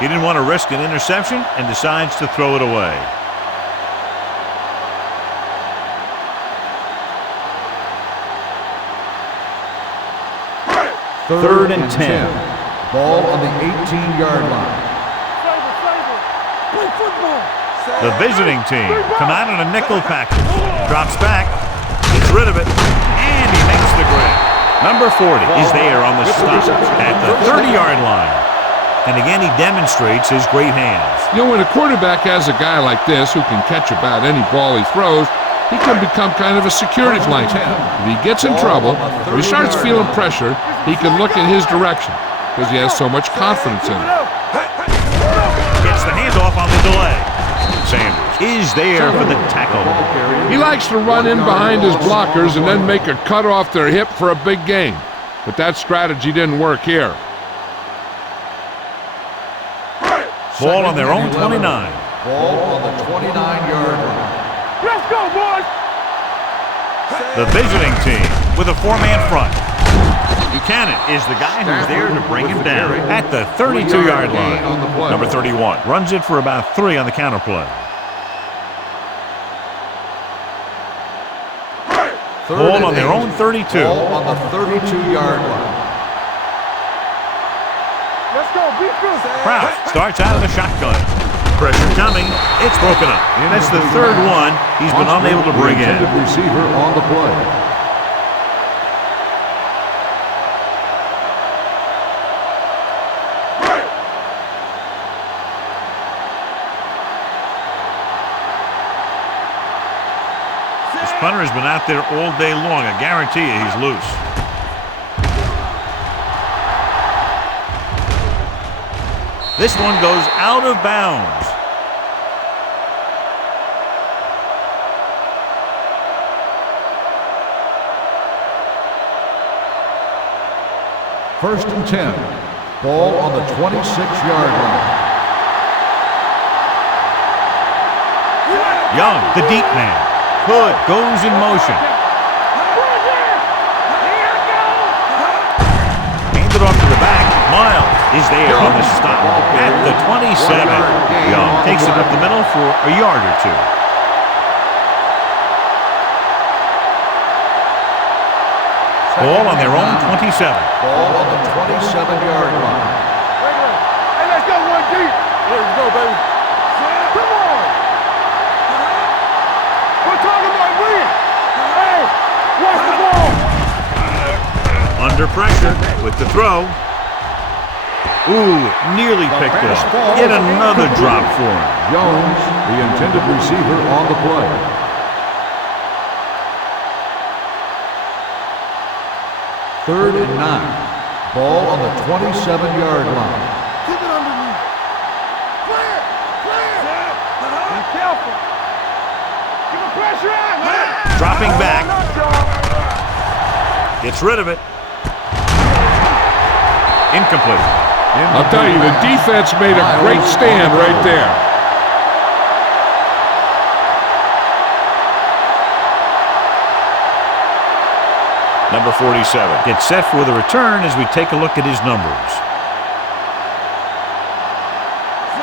He didn't want to risk an interception and decides to throw it away. Third and 10. Ball on the 18-yard line. Play football. The visiting team come out in a nickel package. Drops back, gets rid of it, and he makes the grab. Number 40 is there on the stop at the 30-yard line. And again, he demonstrates his great hands. You know, when a quarterback has a guy like this who can catch about any ball he throws, he can become kind of a security blanket. If he gets in trouble, or he starts feeling pressure, he can look in his direction because he has so much confidence in it. Gets the handoff on the delay. Sanders is there for the tackle. He likes to run in behind his blockers and then make a cut off their hip for a big gain. But that strategy didn't work here. Ball on their own 29. Ball on the 29-yard line. Let's go, boys. The visiting team with a four-man front. Buchanan is the guy who's there to bring him down at the 32-yard line. Number 31 runs it for about 3 on the counter play. Ball on their own 32. Ball on the 32-yard line. Let's go. Be good. Kraus starts out of the shotgun. Pressure coming. It's broken up. And that's the third one he's been unable to bring in. Intended receiver on the play. This punter has been out there all day long. I guarantee you he's loose. This one goes out of bounds. First and 10. Ball on the 26-yard line. Young, the deep man. Hood goes in motion. Handed off to the back. Miles is there on the stop at the 27. Young takes it up the middle for a yard or two. Ball on their own 27. Ball on the 27-yard line. Hey, let's go one deep. Let's go, baby. Come on. We're talking about win. Hey, watch the ball. Under pressure with the throw. Ooh, nearly picked up. Yet another drop for him. Jones, the intended receiver on the play. Third and 9. Ball on the 27-yard line. Keep it underneath. Play it. Be careful. Give the pressure out. Dropping back. Gets rid of it. Incomplete. I'll tell you, the defense made a great stand right there. Number 47 gets set for the return as we take a look at his numbers.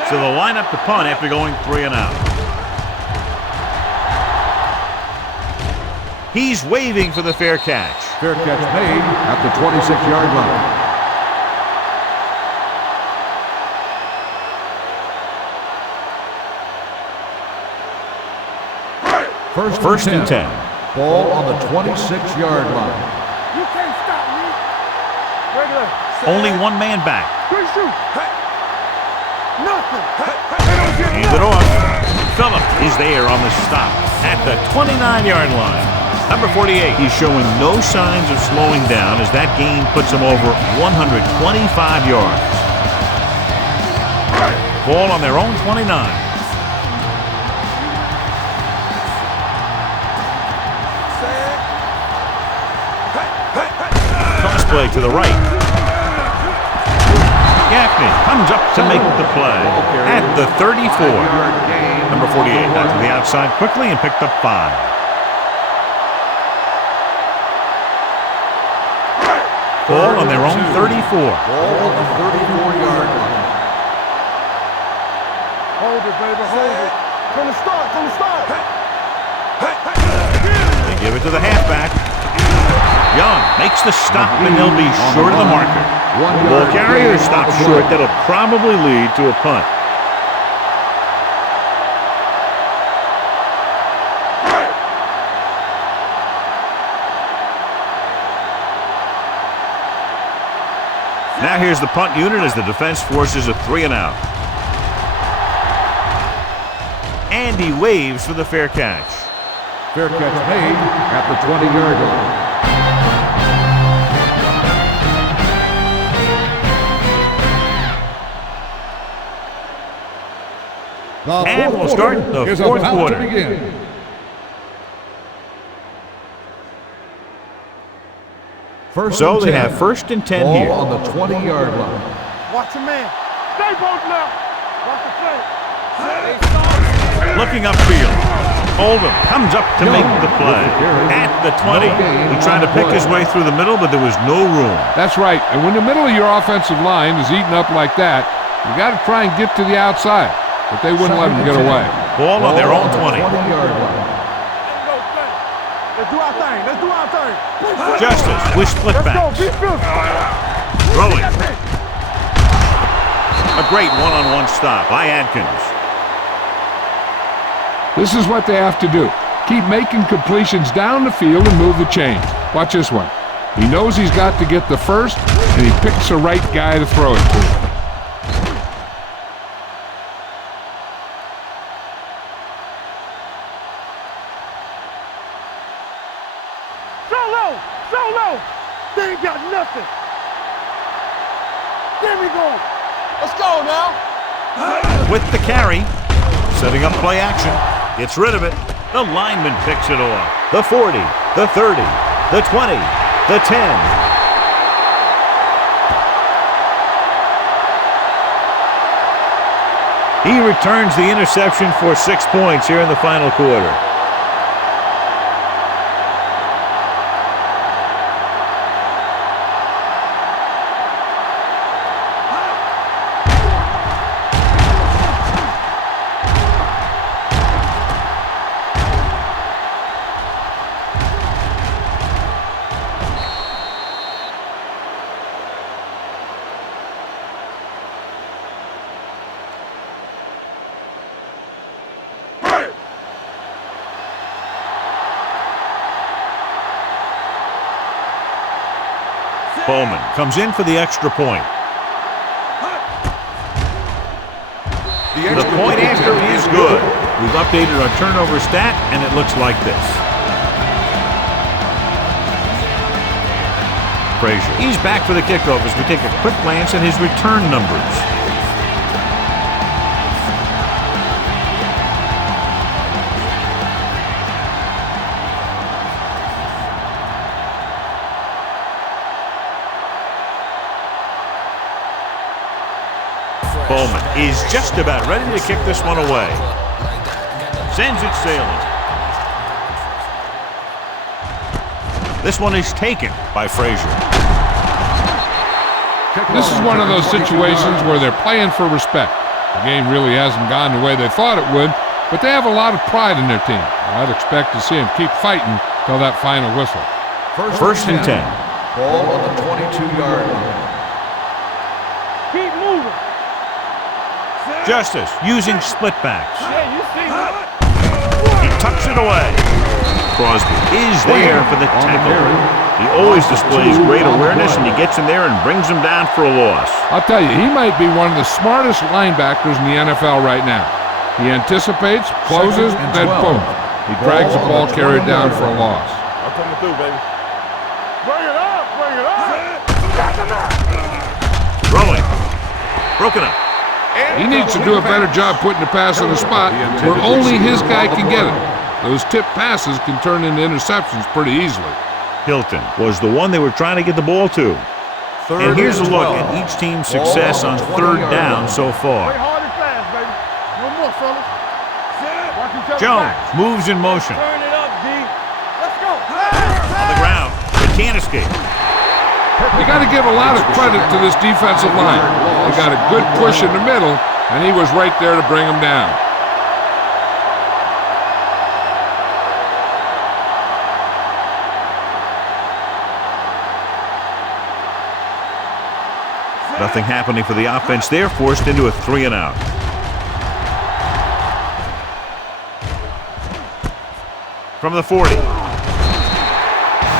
So they'll line up to punt after going 3 and out. He's waving for the fair catch. Fair catch made at the 26-yard line. First and 10. Ball on the 26-yard line. You can't stop me. Regular. Only one man back. Good shoot. Nothing. Hand it off. Phillip is there on the stop at the 29-yard line. Number 48. He's showing no signs of slowing down as that gain puts him over 125 yards. Ball on their own 29. Play to the right. Gaffney comes up to make the play at the 34. Number 48 got to the outside quickly and picked up 5. Ball on their own 34. Ball on the 34-yard line. Hold it, baby, hold it. From the start. They give it to the halfback. Young makes the stop, and they'll be short of the marker. 1 The ball yard carrier gain on stops the short. play. That'll probably lead to a punt. Now here's the punt unit as the defense forces a 3 and out. And he waves for the fair catch. Fair catch made at the 20-yard line. And we'll start the is fourth about to quarter. begin. First So and they 10. have 1st and 10 Ball here. on the 20-yard line. Watch your man. Stay both left. Watch the play. Looking upfield. Oldham comes up to make the play. At the 20. He tried to pick his way through the middle, but there was no room. That's right. And when the middle of your offensive line is eaten up like that, you got to try and get to the outside. But they wouldn't let him get away. Ball on their own 20. 20-yard line. Let's do our thing. Let's do our thing. Justice with split Let's go. backs. Be physical. Throwing. A great one-on-one stop by Adkins. This is what they have to do. Keep making completions down the field and move the chains. Watch this one. He knows he's got to get the first, and he picks the right guy to throw it to. Solo. They ain't got nothing. There we go. Let's go now. With the carry. Setting up play action. Gets rid of it. The lineman picks it off. The 40, the 30, the 20, the 10. He returns the interception for 6 points here in the final quarter. Bowman comes in for the extra point. The point after is good. We've updated our turnover stat, and it looks like this. Frazier. He's back for the kickoff as we take a quick glance at his return numbers. Bowman is just about ready to kick this one away. Sends it sailing. This one is taken by Frazier. This is one of those situations where they're playing for respect. The game really hasn't gone the way they thought it would, but they have a lot of pride in their team. I'd expect to see them keep fighting till that final whistle. First and 10. Ball on the 22-yard line. Keep moving. Justice using split backs. Yeah, you see that? He tucks it away. Crosby is there for the tackle. He always displays great awareness, and he gets in there and brings him down for a loss. I'll tell you, he might be one of the smartest linebackers in the NFL right now. He anticipates, closes, then boom. He drags the ball carrier down for a loss. I'm coming through, baby. Bring it up. Bring it up. Throwing. Broken up. He needs to do a better job putting the pass on the spot where only his guy can get it. Those tip passes can turn into interceptions pretty easily. Hilton was the one they were trying to get the ball to. And here's a look at each team's success on third down so far. Play hard and fast, baby. No more, fellas. Watch each other Jones back. moves in motion. Turn it up, D. Let's go. On the ground. They can't escape. You got to give a lot of credit to this defensive line. They got a good push in the middle, and he was right there to bring him down. Nothing happening for the offense there, forced into a 3-and-out. From the 40.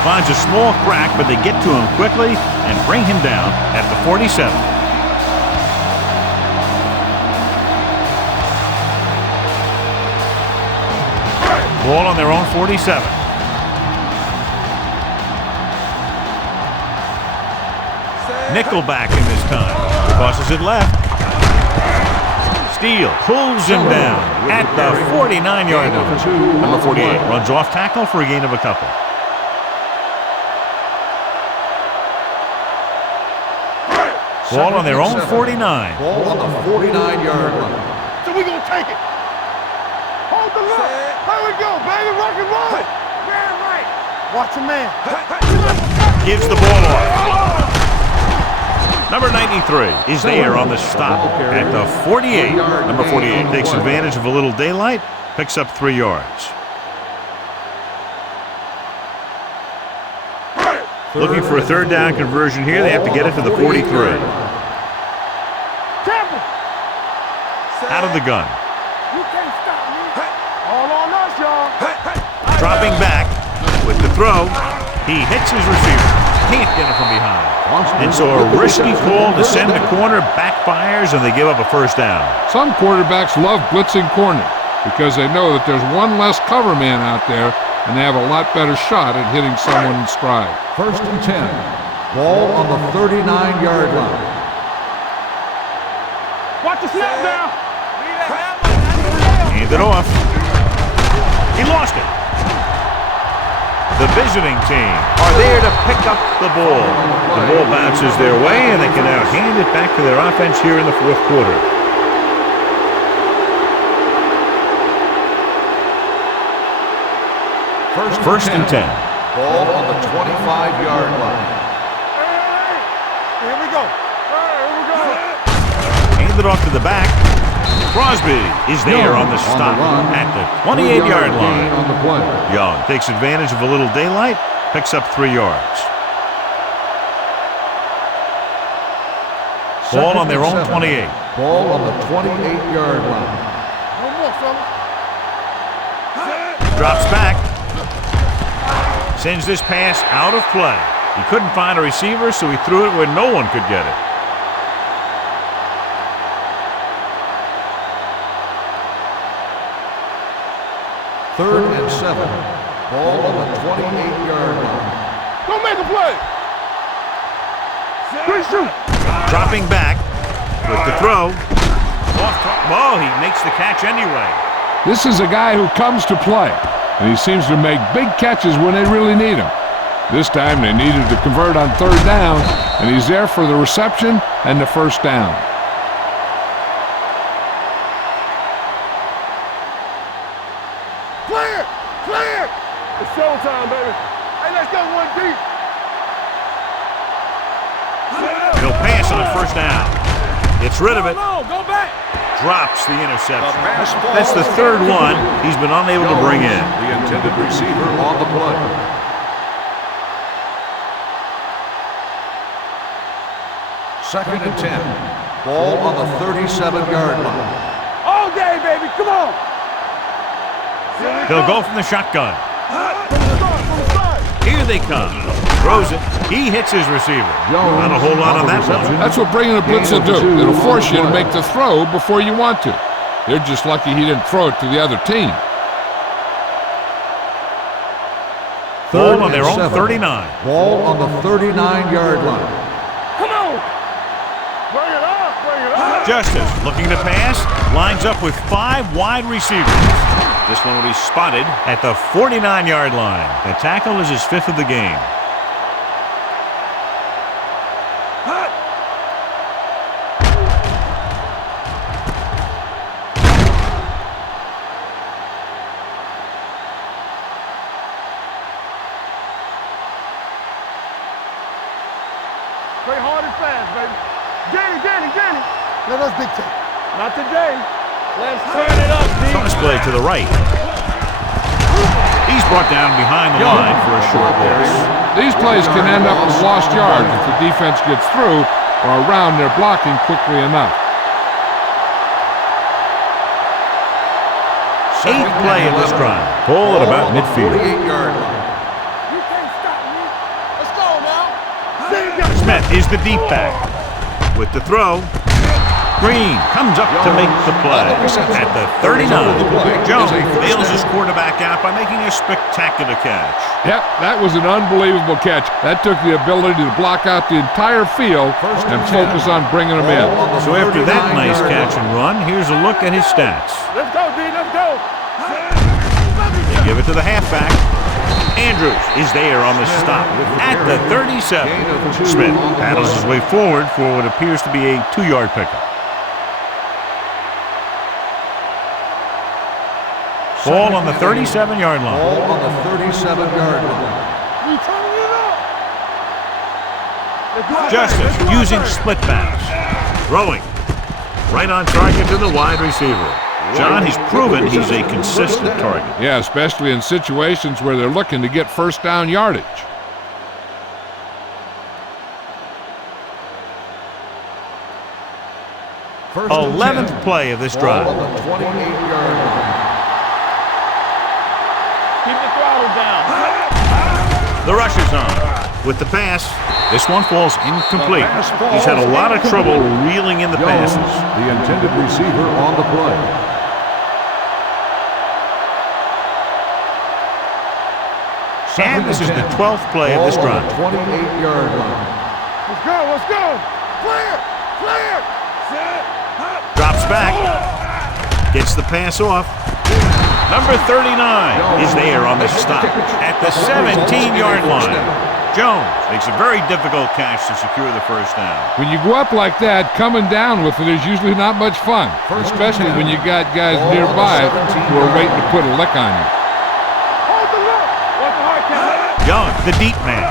Finds a small crack, but they get to him quickly and bring him down at the 47. Ball on their own 47. Nickelback in this time. Crosses it left. Steele pulls him down at the 49-yard line. Number 48 runs off tackle for a gain of a couple. Ball on their own 49. Ball on the 49-yard line. So we gonna take it. Hold the look. Here we go, baby. Rock and roll. Man right. Watch a man. Gives the ball off. Number 93 is there on the stop at the 48. Number 48 takes advantage of a little daylight, picks up 3 yards. Looking for a third down conversion here. They have to get it to the 43. Out of the gun. You can't stop me. All on us, y'all. Dropping back with the throw. He hits his receiver. Can't get it from behind. And so a risky call to send the corner backfires, and they give up a first down. Some quarterbacks love blitzing corner because they know that there's one less cover man out there, and they have a lot better shot at hitting someone in stride. 1st and 10. Ball on the 39-yard line. Watch the snap now. Hand it off. He lost it. The visiting team are there to pick up the ball. The ball bounces their way, and they can now hand it back to their offense here in the 4th quarter. First and 10. Ball on the 25-yard line. Here we go. Here we go. Hand it off to the back. Crosby is there on the stop at the 28-yard line. On the play. Young takes advantage of a little daylight, picks up 3 yards. Ball on their own 28. Ball on the 28-yard line. No more, fella. Drops back. Sends this pass out of play. He couldn't find a receiver, so he threw it where no one could get it. Third and 7. Ball on the 28-yard line. Don't make a play. Good shoot. Dropping back with the throw. Oh, he makes the catch anyway. This is a guy who comes to play, and he seems to make big catches when they really need him. This time they needed to convert on 3rd down, and he's there for the reception and the first down. Clear. Clear. It's showtime, baby. Hey, let's go one deep. He'll pass on a first down. Gets rid of it. Go back. Drops the interception. That's the 3rd one he's been unable to bring in. The intended receiver on the play. Second and 10. Ball on the 37-yard line. All day, baby. Come on. He'll go from the shotgun. From the start. Here they come. Throws it. He hits his receiver. Not a whole lot on that one. That's what bringing a blitz will do. It'll force you to make the throw before you want to. They're just lucky he didn't throw it to the other team. Ball on their own 39. Ball on the 39-yard line. Come on. Bring it up. Bring it up. Justice looking to pass. Lines up with 5 wide receivers. This one will be spotted at the 49-yard line. The tackle is his 5th of the game. Play hard and fast, baby. Danny. Let us dictate. Not today. Let's turn it up, D. Toss play to the right. He's brought down behind the line for a short loss. These plays can end up with lost yards if the defense gets through or around their blocking quickly enough. 8th play of this drive. Ball at about midfield. 48-yard line. You can't stop me. Let's go now. Smith is the deep back. With the throw, Green comes up to make the play. At the 39, Jones bails his quarterback out by making a spectacular catch. Yep, that was an unbelievable catch. That took the ability to block out the entire field and focus on bringing them in. So after that nice catch and run, here's a look at his stats. Let's go, D. Let's go. They give it to the halfback. Andrews is there on the stop at the 37. Smith paddles his way forward for what appears to be a 2-yard pickup. Ball on the 37-yard line. Ball on the 37-yard line. We turning it up. Justice using split backs. Throwing. Right on target to the wide receiver. John, he's proven he's a consistent target. Yeah, especially in situations where they're looking to get first down yardage. First and 11th 10. play of this Ball drive. on the 28-yard line. Keep the throttle down. The rush is on. With the pass, this one falls incomplete. He's had a lot of trouble reeling in the Jones, passes. the intended receiver on the play. And this is the 12th play of this drive. 28-yard line. Let's go. Let's go. Clear. Clear. Drops back. Gets the pass off. Number 39 is there on the stop at the 17-yard line. Jones makes a very difficult catch to secure the first down. When you go up like that, coming down with it is usually not much fun, especially when you got guys nearby who are waiting to put a lick on you. Hold the look. What's the hard count? Young, the deep man.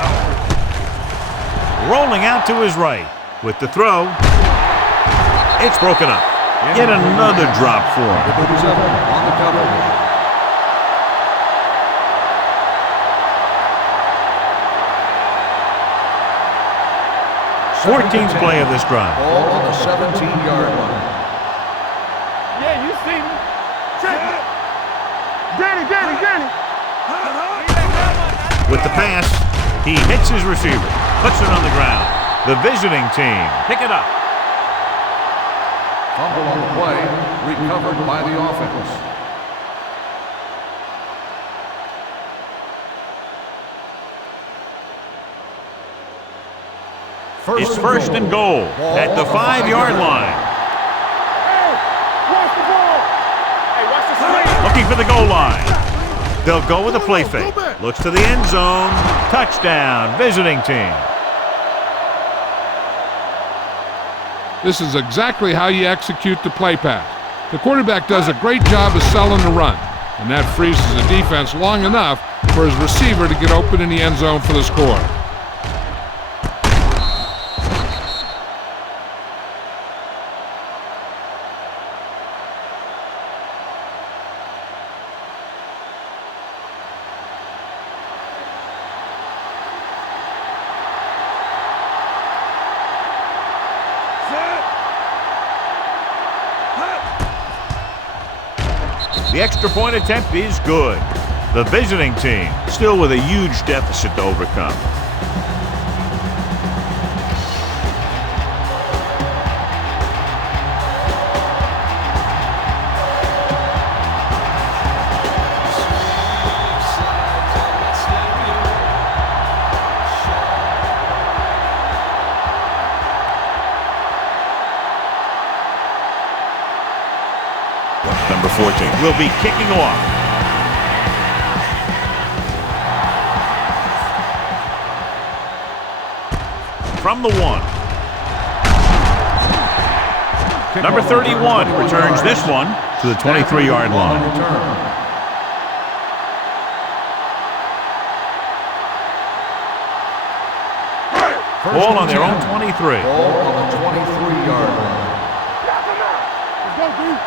Rolling out to his right. With the throw, it's broken up. Yet another drop for him. Number 7 on the coverage. Fourteenth play of this drive. Ball on the 17-yard line. Yeah, you see me. Check it. Get it. With the pass, he hits his receiver, puts it on the ground. The visiting team pick it up. Fumble on the play, recovered by the offense. It's first and goal at the 5-yard line. Hey, watch the ball. Hey, watch the screen. Looking for the goal line. They'll go with a play fake. Looks to the end zone. Touchdown, visiting team. This is exactly how you execute the play pass. The quarterback does a great job of selling the run, and that freezes the defense long enough for his receiver to get open in the end zone for the score. The extra point attempt is good. The visiting team still with a huge deficit to overcome. Number 14 will be kicking off. From the 1. Number 31 returns this one to the 23-yard line. Ball on their own 23. Ball on the 23-yard line. Let's go, D.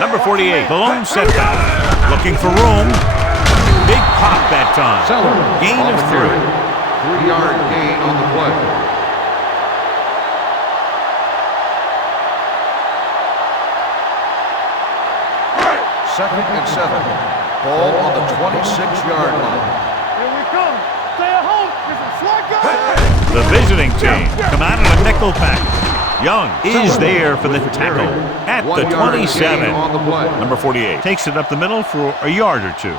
Number 48, the lone setback. Looking for room. Big pop that time. Gain of 3. 3-yard gain on the play. 2nd and 7. Ball on the 26-yard line. Here we come. Stay at home. This is Flacco. The visiting team come out in a nickel package. Young is there for the tackle at the 27. On the play. Number 48 takes it up the middle for a yard or two.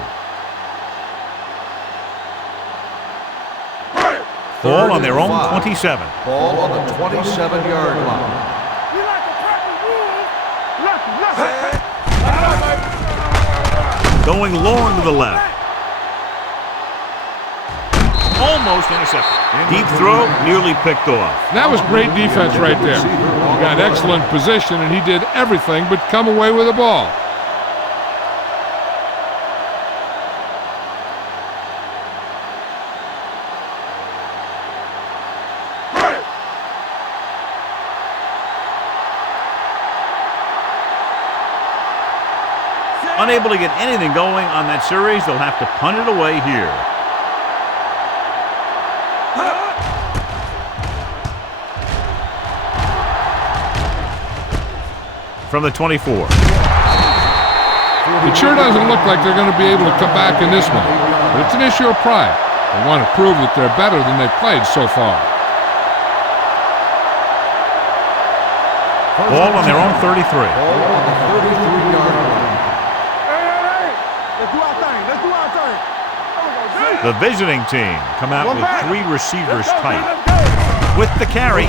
Ball on their own 27. Ball on the 27-yard line. You like to practice rules? Left. Going long to the left. Almost intercepted. Deep throw, nearly picked off. That was great defense right there. He got excellent position, and he did everything but come away with the ball. Unable to get anything going on that series, they'll have to punt it away here. From the 24. It sure doesn't look like they're going to be able to come back in this one, but it's an issue of pride. They want to prove that they're better than they've played so far. Ball on their own 33. Ball on the 33-yard line. Hey. Let's do our thing. Let's do our thing. The visiting team come out with three receivers tight. Let's go. With the carry,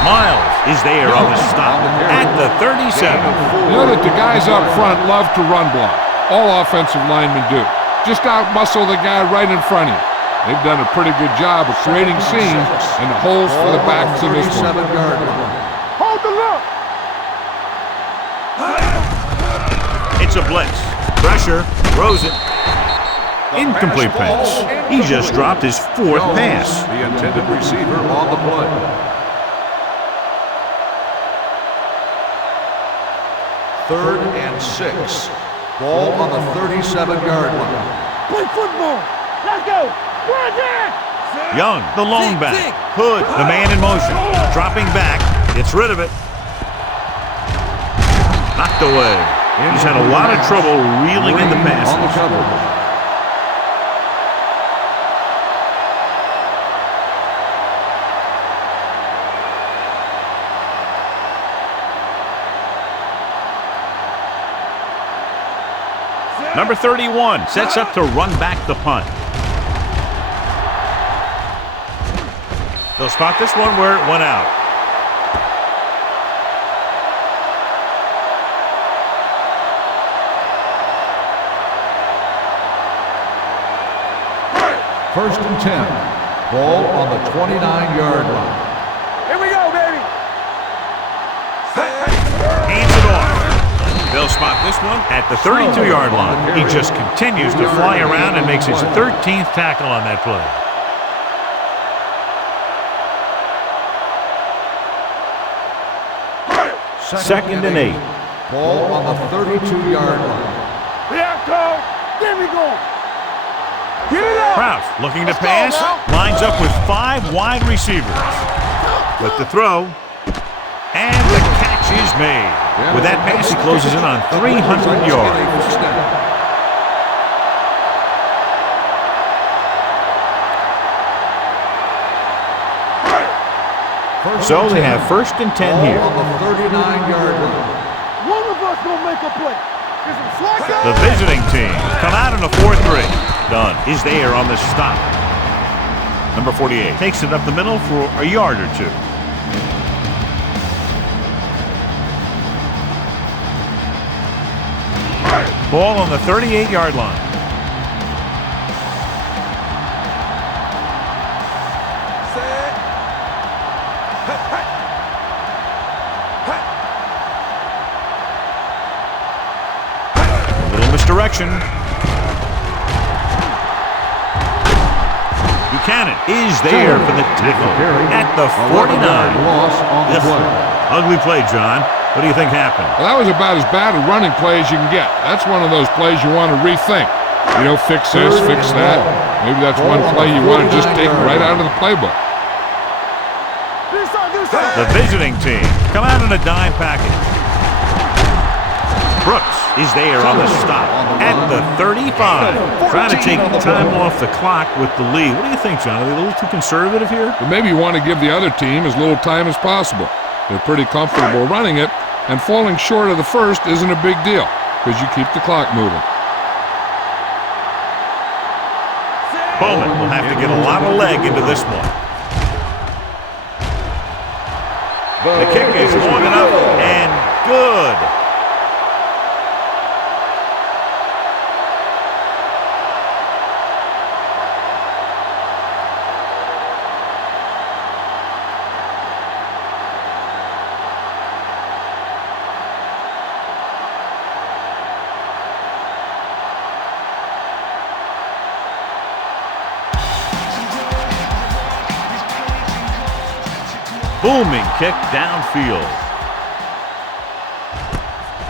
Miles is there on the stop at the 37. You know that the guys up front love to run block. All offensive linemen do. Just out-muscle the guy right in front of you. They've done a pretty good job of creating seams and holes for the backs in this one. Hold the look. It's a blitz. Pressure, throws it. Incomplete pass. He just dropped his fourth pass. The intended receiver on the play. Third and 6. Ball on the 37-yard line. Play football. Let's go. We're there. Young, the lone back. Hood, the man in motion. Dropping back. Gets rid of it. Knocked away. He's had a lot of trouble reeling in the passes. On the cover. Number 31 sets up to run back the punt. They'll spot this one where it went out. First and 10. Ball on the 29-yard line. Here we go, baby. Hands it off. They'll spot this one at the 32-yard line. He just continues to fly around and makes his 13th tackle on that play. Second and 8. Ball on the 32-yard line. Here go. There we go. Get it up. Kraus looking to pass. Lines up with 5 wide receivers. With the throw. And the catch is made. With that pass, he closes in on 300 yards. So they have first and 10 here. On the 39-yard line. One of us gonna make a play. Is it Flacco? The visiting team come out in a 4-3. Dunn is there on the stop. Number 48 takes it up the middle for a yard or two. Ball on the 38-yard line. A little misdirection. Buchanan is there for the tackle at the 49. Loss on the play. Ugly play, John. What do you think happened? Well, that was about as bad a running play as you can get. That's one of those plays you want to rethink. You know, fix this, fix that. Maybe that's one play you want to just take right out of the playbook. The visiting team come out in a dime package. Brooks is there on the stop at the 35. Trying to take time off the clock with the lead. What do you think, John? Are they a little too conservative here? But maybe you want to give the other team as little time as possible. They're pretty comfortable running it, and falling short of the first isn't a big deal because you keep the clock moving. Bowman will have to get a lot of leg into this one. The kick is long enough and good. Booming kick downfield.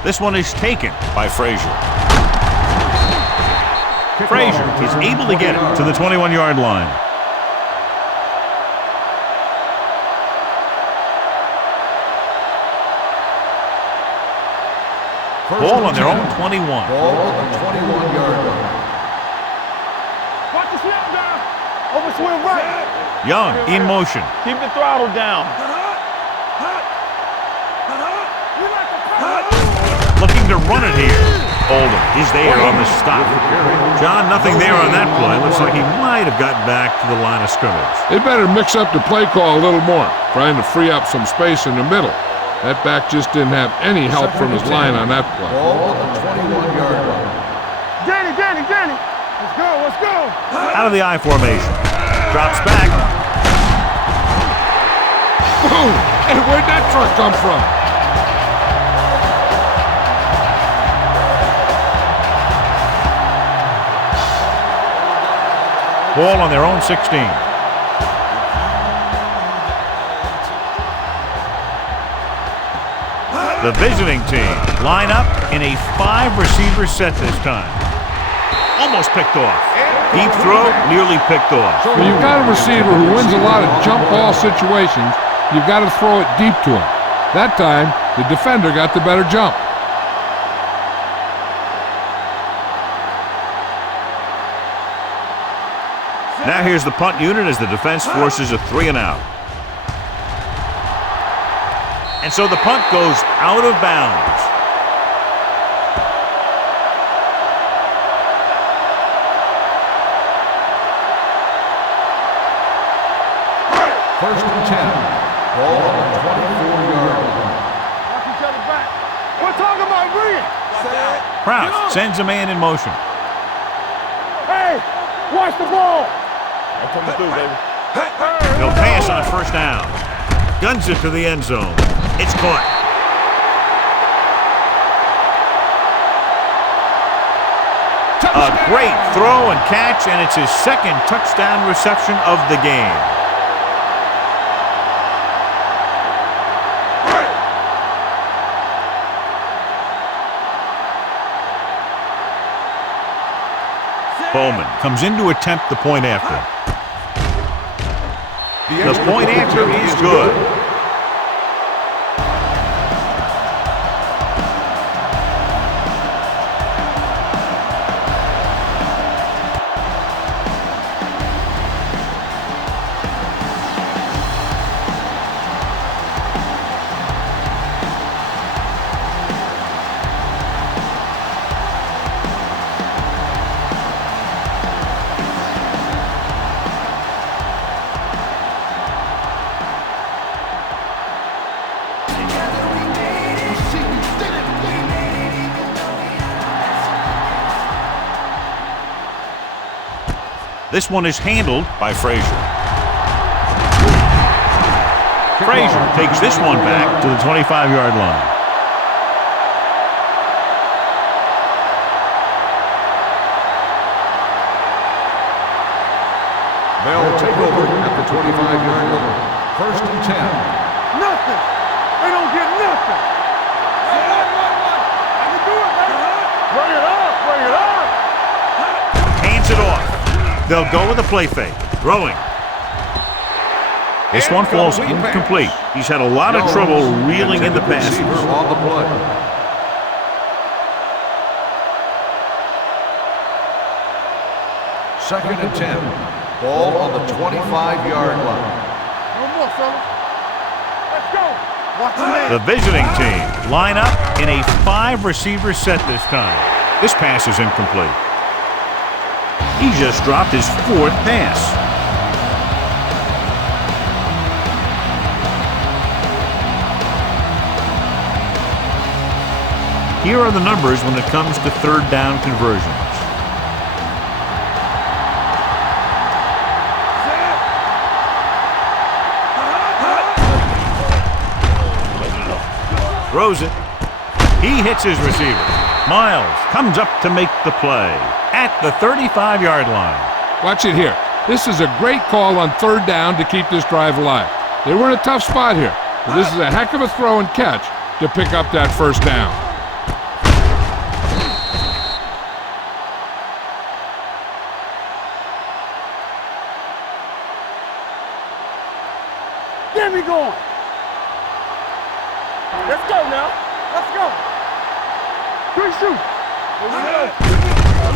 This one is taken by Frazier. Frazier is able to get it to the 21-yard line. Ball on their own 21. Ball on the 21-yard line. Watch the snap down. Over swing right. Young in motion. Keep the throttle down. Looking to run it here. Oldham is there on the stop. John, nothing there on that play. Looks like he might have gotten back to the line of scrimmage. They better mix up the play call a little more, trying to free up some space in the middle. That back just didn't have any help from his line on that play. Ball on the 21-yard line. Danny. Let's go. Out of the I formation. Drops back. Boom! Hey, where'd that truck come from? Ball on their own 16. The visiting team line up in a 5-receiver set this time. Almost picked off. Deep throw, nearly picked off. When you've got a receiver who wins a lot of jump ball situations, you've got to throw it deep to him. That time, the defender got the better jump. Now here's the punt unit as the defense forces a 3-and-out. And so the punt goes out of bounds. First and 10. Ball on the 24-yard line. Watch each other back. We're talking about bringing. Kraus sends a man in motion. Hey, watch the ball. I'm coming through, baby. They'll pass on first down. Guns it to the end zone. It's caught. A great throw and catch, and it's his second touchdown reception of the game. Bowman comes in to attempt the point after. The point after is good. This one is handled by Frazier. Frazier takes this one back to the 25-yard line. They'll take over at the 25-yard line. First and 10. Nothing. They don't get nothing. I can do it, man. Bring it up. Hands it off. They'll go with a play fake. Throwing. This one falls incomplete. He's had a lot of trouble reeling in the passes. On the play. Second and 10. Ball on the 25-yard line. No more, fellas. Let's go. Watch the man. The visiting team line up in a 5-receiver set this time. This pass is incomplete. He just dropped his 4th pass. Here are the numbers when it comes to third down conversions. Throws it. He hits his receiver. Miles comes up to make the play at the 35-yard line. Watch it here. This is a great call on third down to keep this drive alive. They were in a tough spot here, but this is a heck of a throw and catch to pick up that first down. Get me going. Let's go now. Let's go. Quick shoot.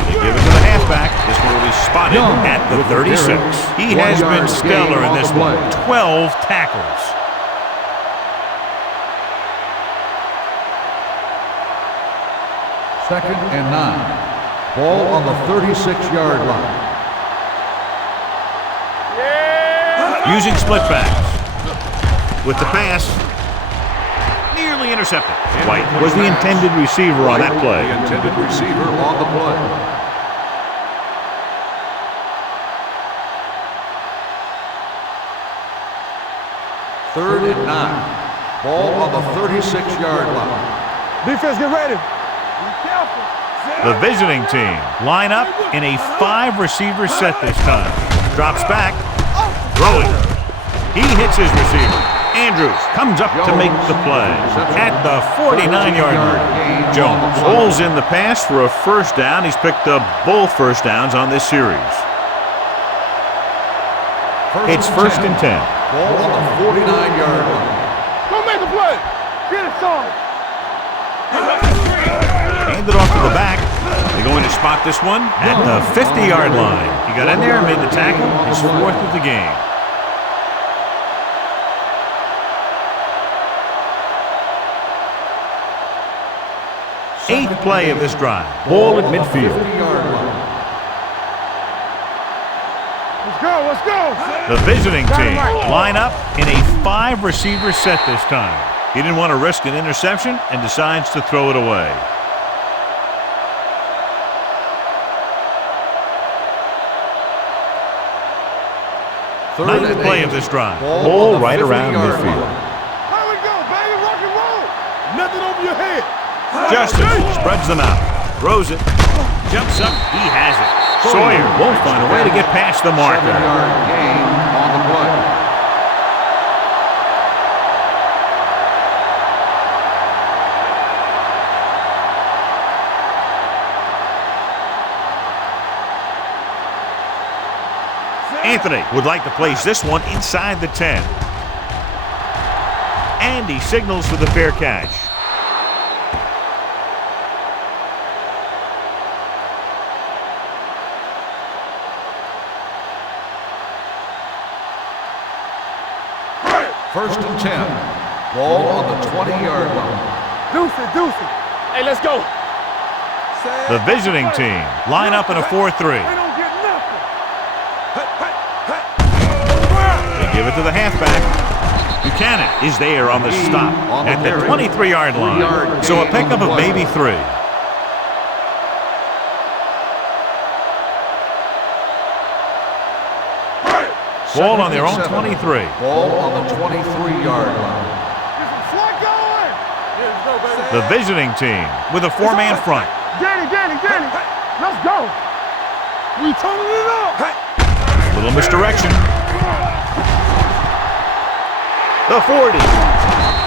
They give it to the halfback. This one will be spotted at the 36. He has been stellar in this one. 12 tackles. Second and 9. Ball on the 36-yard line. Using split backs. With the pass. Nearly intercepted. White was the intended receiver on that play. The intended receiver on the play. Third and 9. Ball on the 36-yard line. Defense, get ready. Be careful. The visiting team line up in a 5-receiver set this time. Drops back. Throwing. He hits his receiver. Andrews comes up to make the play at the 49-yard line. Jones pulls in the pass for a first down. He's picked up both first downs on this series. It's first and 10. Ball on the 49-yard line. Go make the play. Get it, son. Handed off to the back. They're going to spot this one at the 50-yard line. He got in there and made the tackle. His 4th of the game. Eighth play of this drive. Ball at midfield. Let's go, let's go. The visiting team line up in a 5-receiver set this time. He didn't want to risk an interception and decides to throw it away. Ninth play of this drive. Ball right around midfield. How we go, baby? Rock and roll. Nothing over your head. Justin spreads them out. Throws it. Jumps up. He has it. Sawyer won't find a way to get past the marker. 7-yard gain on the play. Anthony would like to place this one inside the 10. And he signals for the fair catch. First and 10. Ball on the 20-yard line. Deuce it. Hey, let's go. The visiting team line up in a 4-3. They don't get nothing. They give it to the halfback. Buchanan is there on the stop at the 23-yard line. So a pickup of maybe 3. Ball on their own 23. Ball on the 23-yard line. Get some slack going. Yeah, let's go, baby. The visiting team with a 4-man front. Danny. Let's go. We turning it up. Little misdirection. The 40.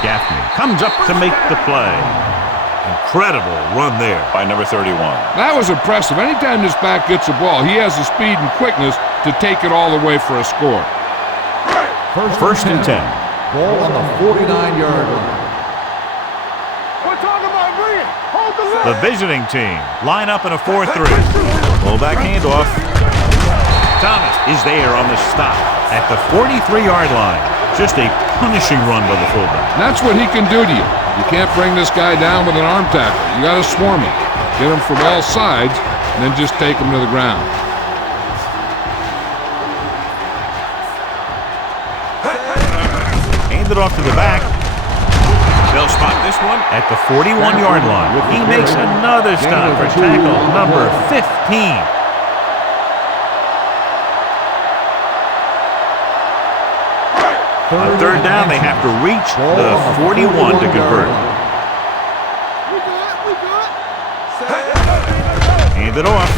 Gaffney comes up to make the play. Incredible run there by number 31. That was impressive. Anytime this back gets the ball, he has the speed and quickness to take it all the way for a score. First and 10. Ball on the 49-yard line. We're talking about bringing. Hold the line. The visiting team line up in a 4-3. Fullback handoff. Thomas is there on the stop at the 43-yard line. Just a punishing run by the fullback. And that's what he can do to you. You can't bring this guy down with an arm tackle. You got to swarm him. Get him from all sides, and then just take him to the ground. Hand it off to the back. They'll spot this one at the 41-yard line. He makes another stop for tackle number 15. On third down, they have to reach the 41 to convert. Hand it off.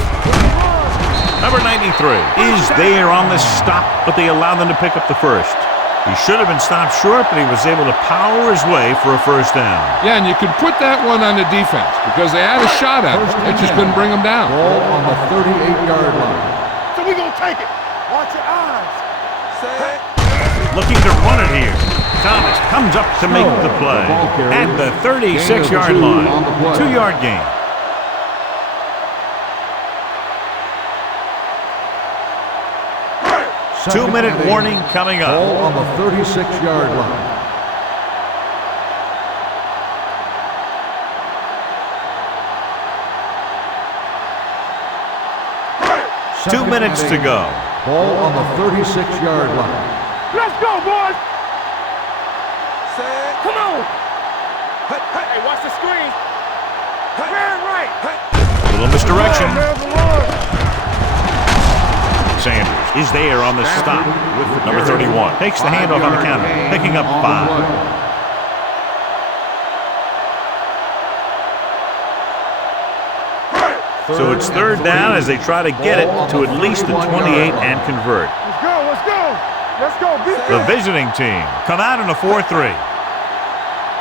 Number 93 is there on the stop, but they allow them to pick up the first. He should have been stopped short, but he was able to power his way for a first down. Yeah, and you could put that one on the defense because they had a shot at him. They just couldn't bring him down. Ball on the 38-yard line. So we gonna take it. Watch your eyes. Looking to run it here. Thomas comes up to make the play at the 36-yard line. 2-yard gain. Two-minute warning coming up. Ball on the 36-yard line. Two minutes to go. Ball on the 36-yard line. Let's go, boys. Come on. Hey, watch the screen. Man, right. A little misdirection. Sanders is there on the stop. Number 31 takes the handoff on the counter, picking up 5. So it's third down as they try to get it to at least the 28 and convert. Let's go, let's go. Let's go. The visiting team come out in a 4-3.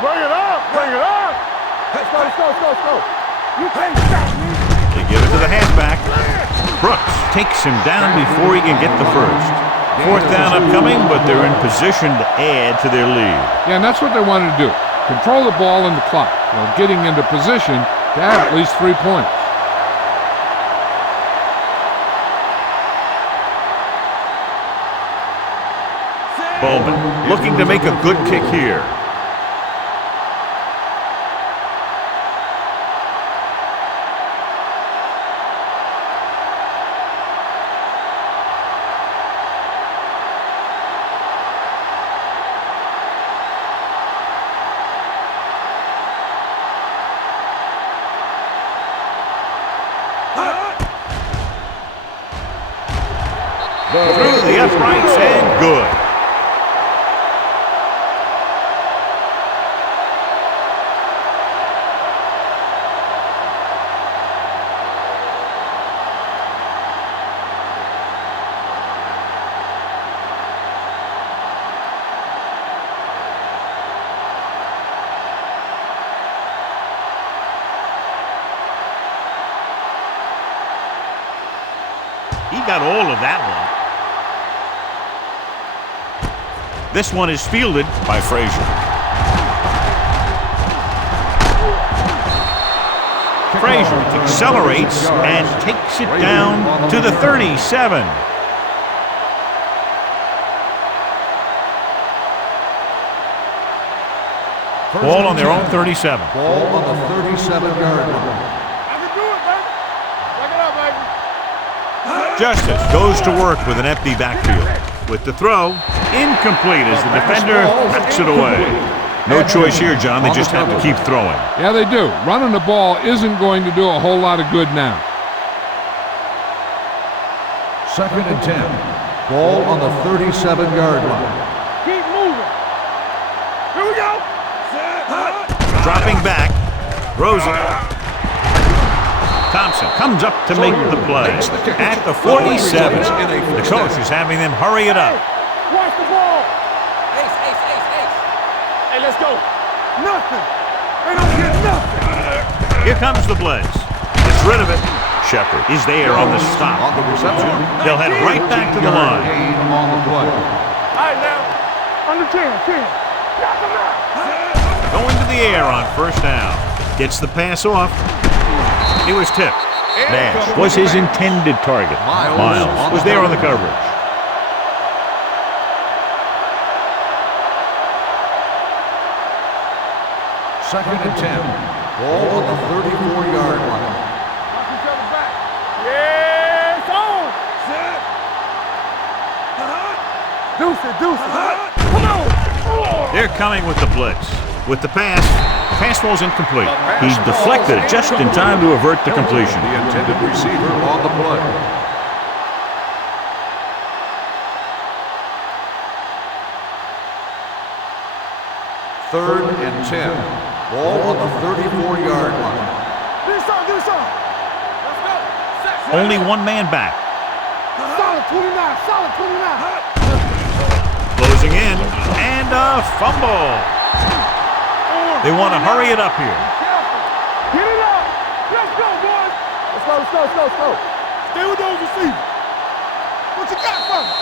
Bring it up, bring it up. Let's go, let's go, let's go, let's go. You can't stop me. They give it to the halfback. Brooks takes him down before he can get the first. Fourth down upcoming, but they're in position to add to their lead. Yeah, and that's what they wanted to do. Control the ball and the clock while getting into position to have at least 3 points. Bowman looking to make a good kick here. Through the uprights and good. He got all of that one. This one is fielded by Frazier. Frazier accelerates and takes it down to the 37. Ball on their own 37. Ball on the 37-yard line. I can do it, baby. Check it out, baby. Justice goes to work with an empty backfield. With the throw, incomplete as the defender backs it away. No choice here, John. They just have to keep throwing. Yeah, they do. Running the ball isn't going to do a whole lot of good now. 2nd and 10. Ball on the 37-yard line. Keep moving. Here we go. Dropping back, throws it. Thompson comes up to make the play at the 47. The coach is having them hurry it up. Watch the ball. Ace. Hey, let's go. Nothing. They don't get nothing. Here comes the blitz. Gets rid of it. Shepard is there on the stop. On the reception. They'll head right back to the line. Gain on the play. All right, now. Under 10. Knock him out. Going to the air on first down. Gets the pass off. He was tipped. Nash was his intended target. Miles was there on the coverage. Second and 10. Ball on the 34-yard line. Yes, on. Deuce it, deuce it. Come on. They're coming with the blitz. With the pass falls incomplete. He deflected it just in time to avert the completion. The intended receiver on the play. Third and 10. Ball on the 34-yard line. Do something. Let's go. Only one man back. Solid 29, solid 29. Closing in, and a fumble. They want to hurry it up here. Get it up. Let's go, boys. Let's go. Stay with those receivers. What you got for me?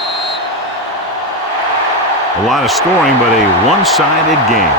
A lot of scoring, but a one-sided game.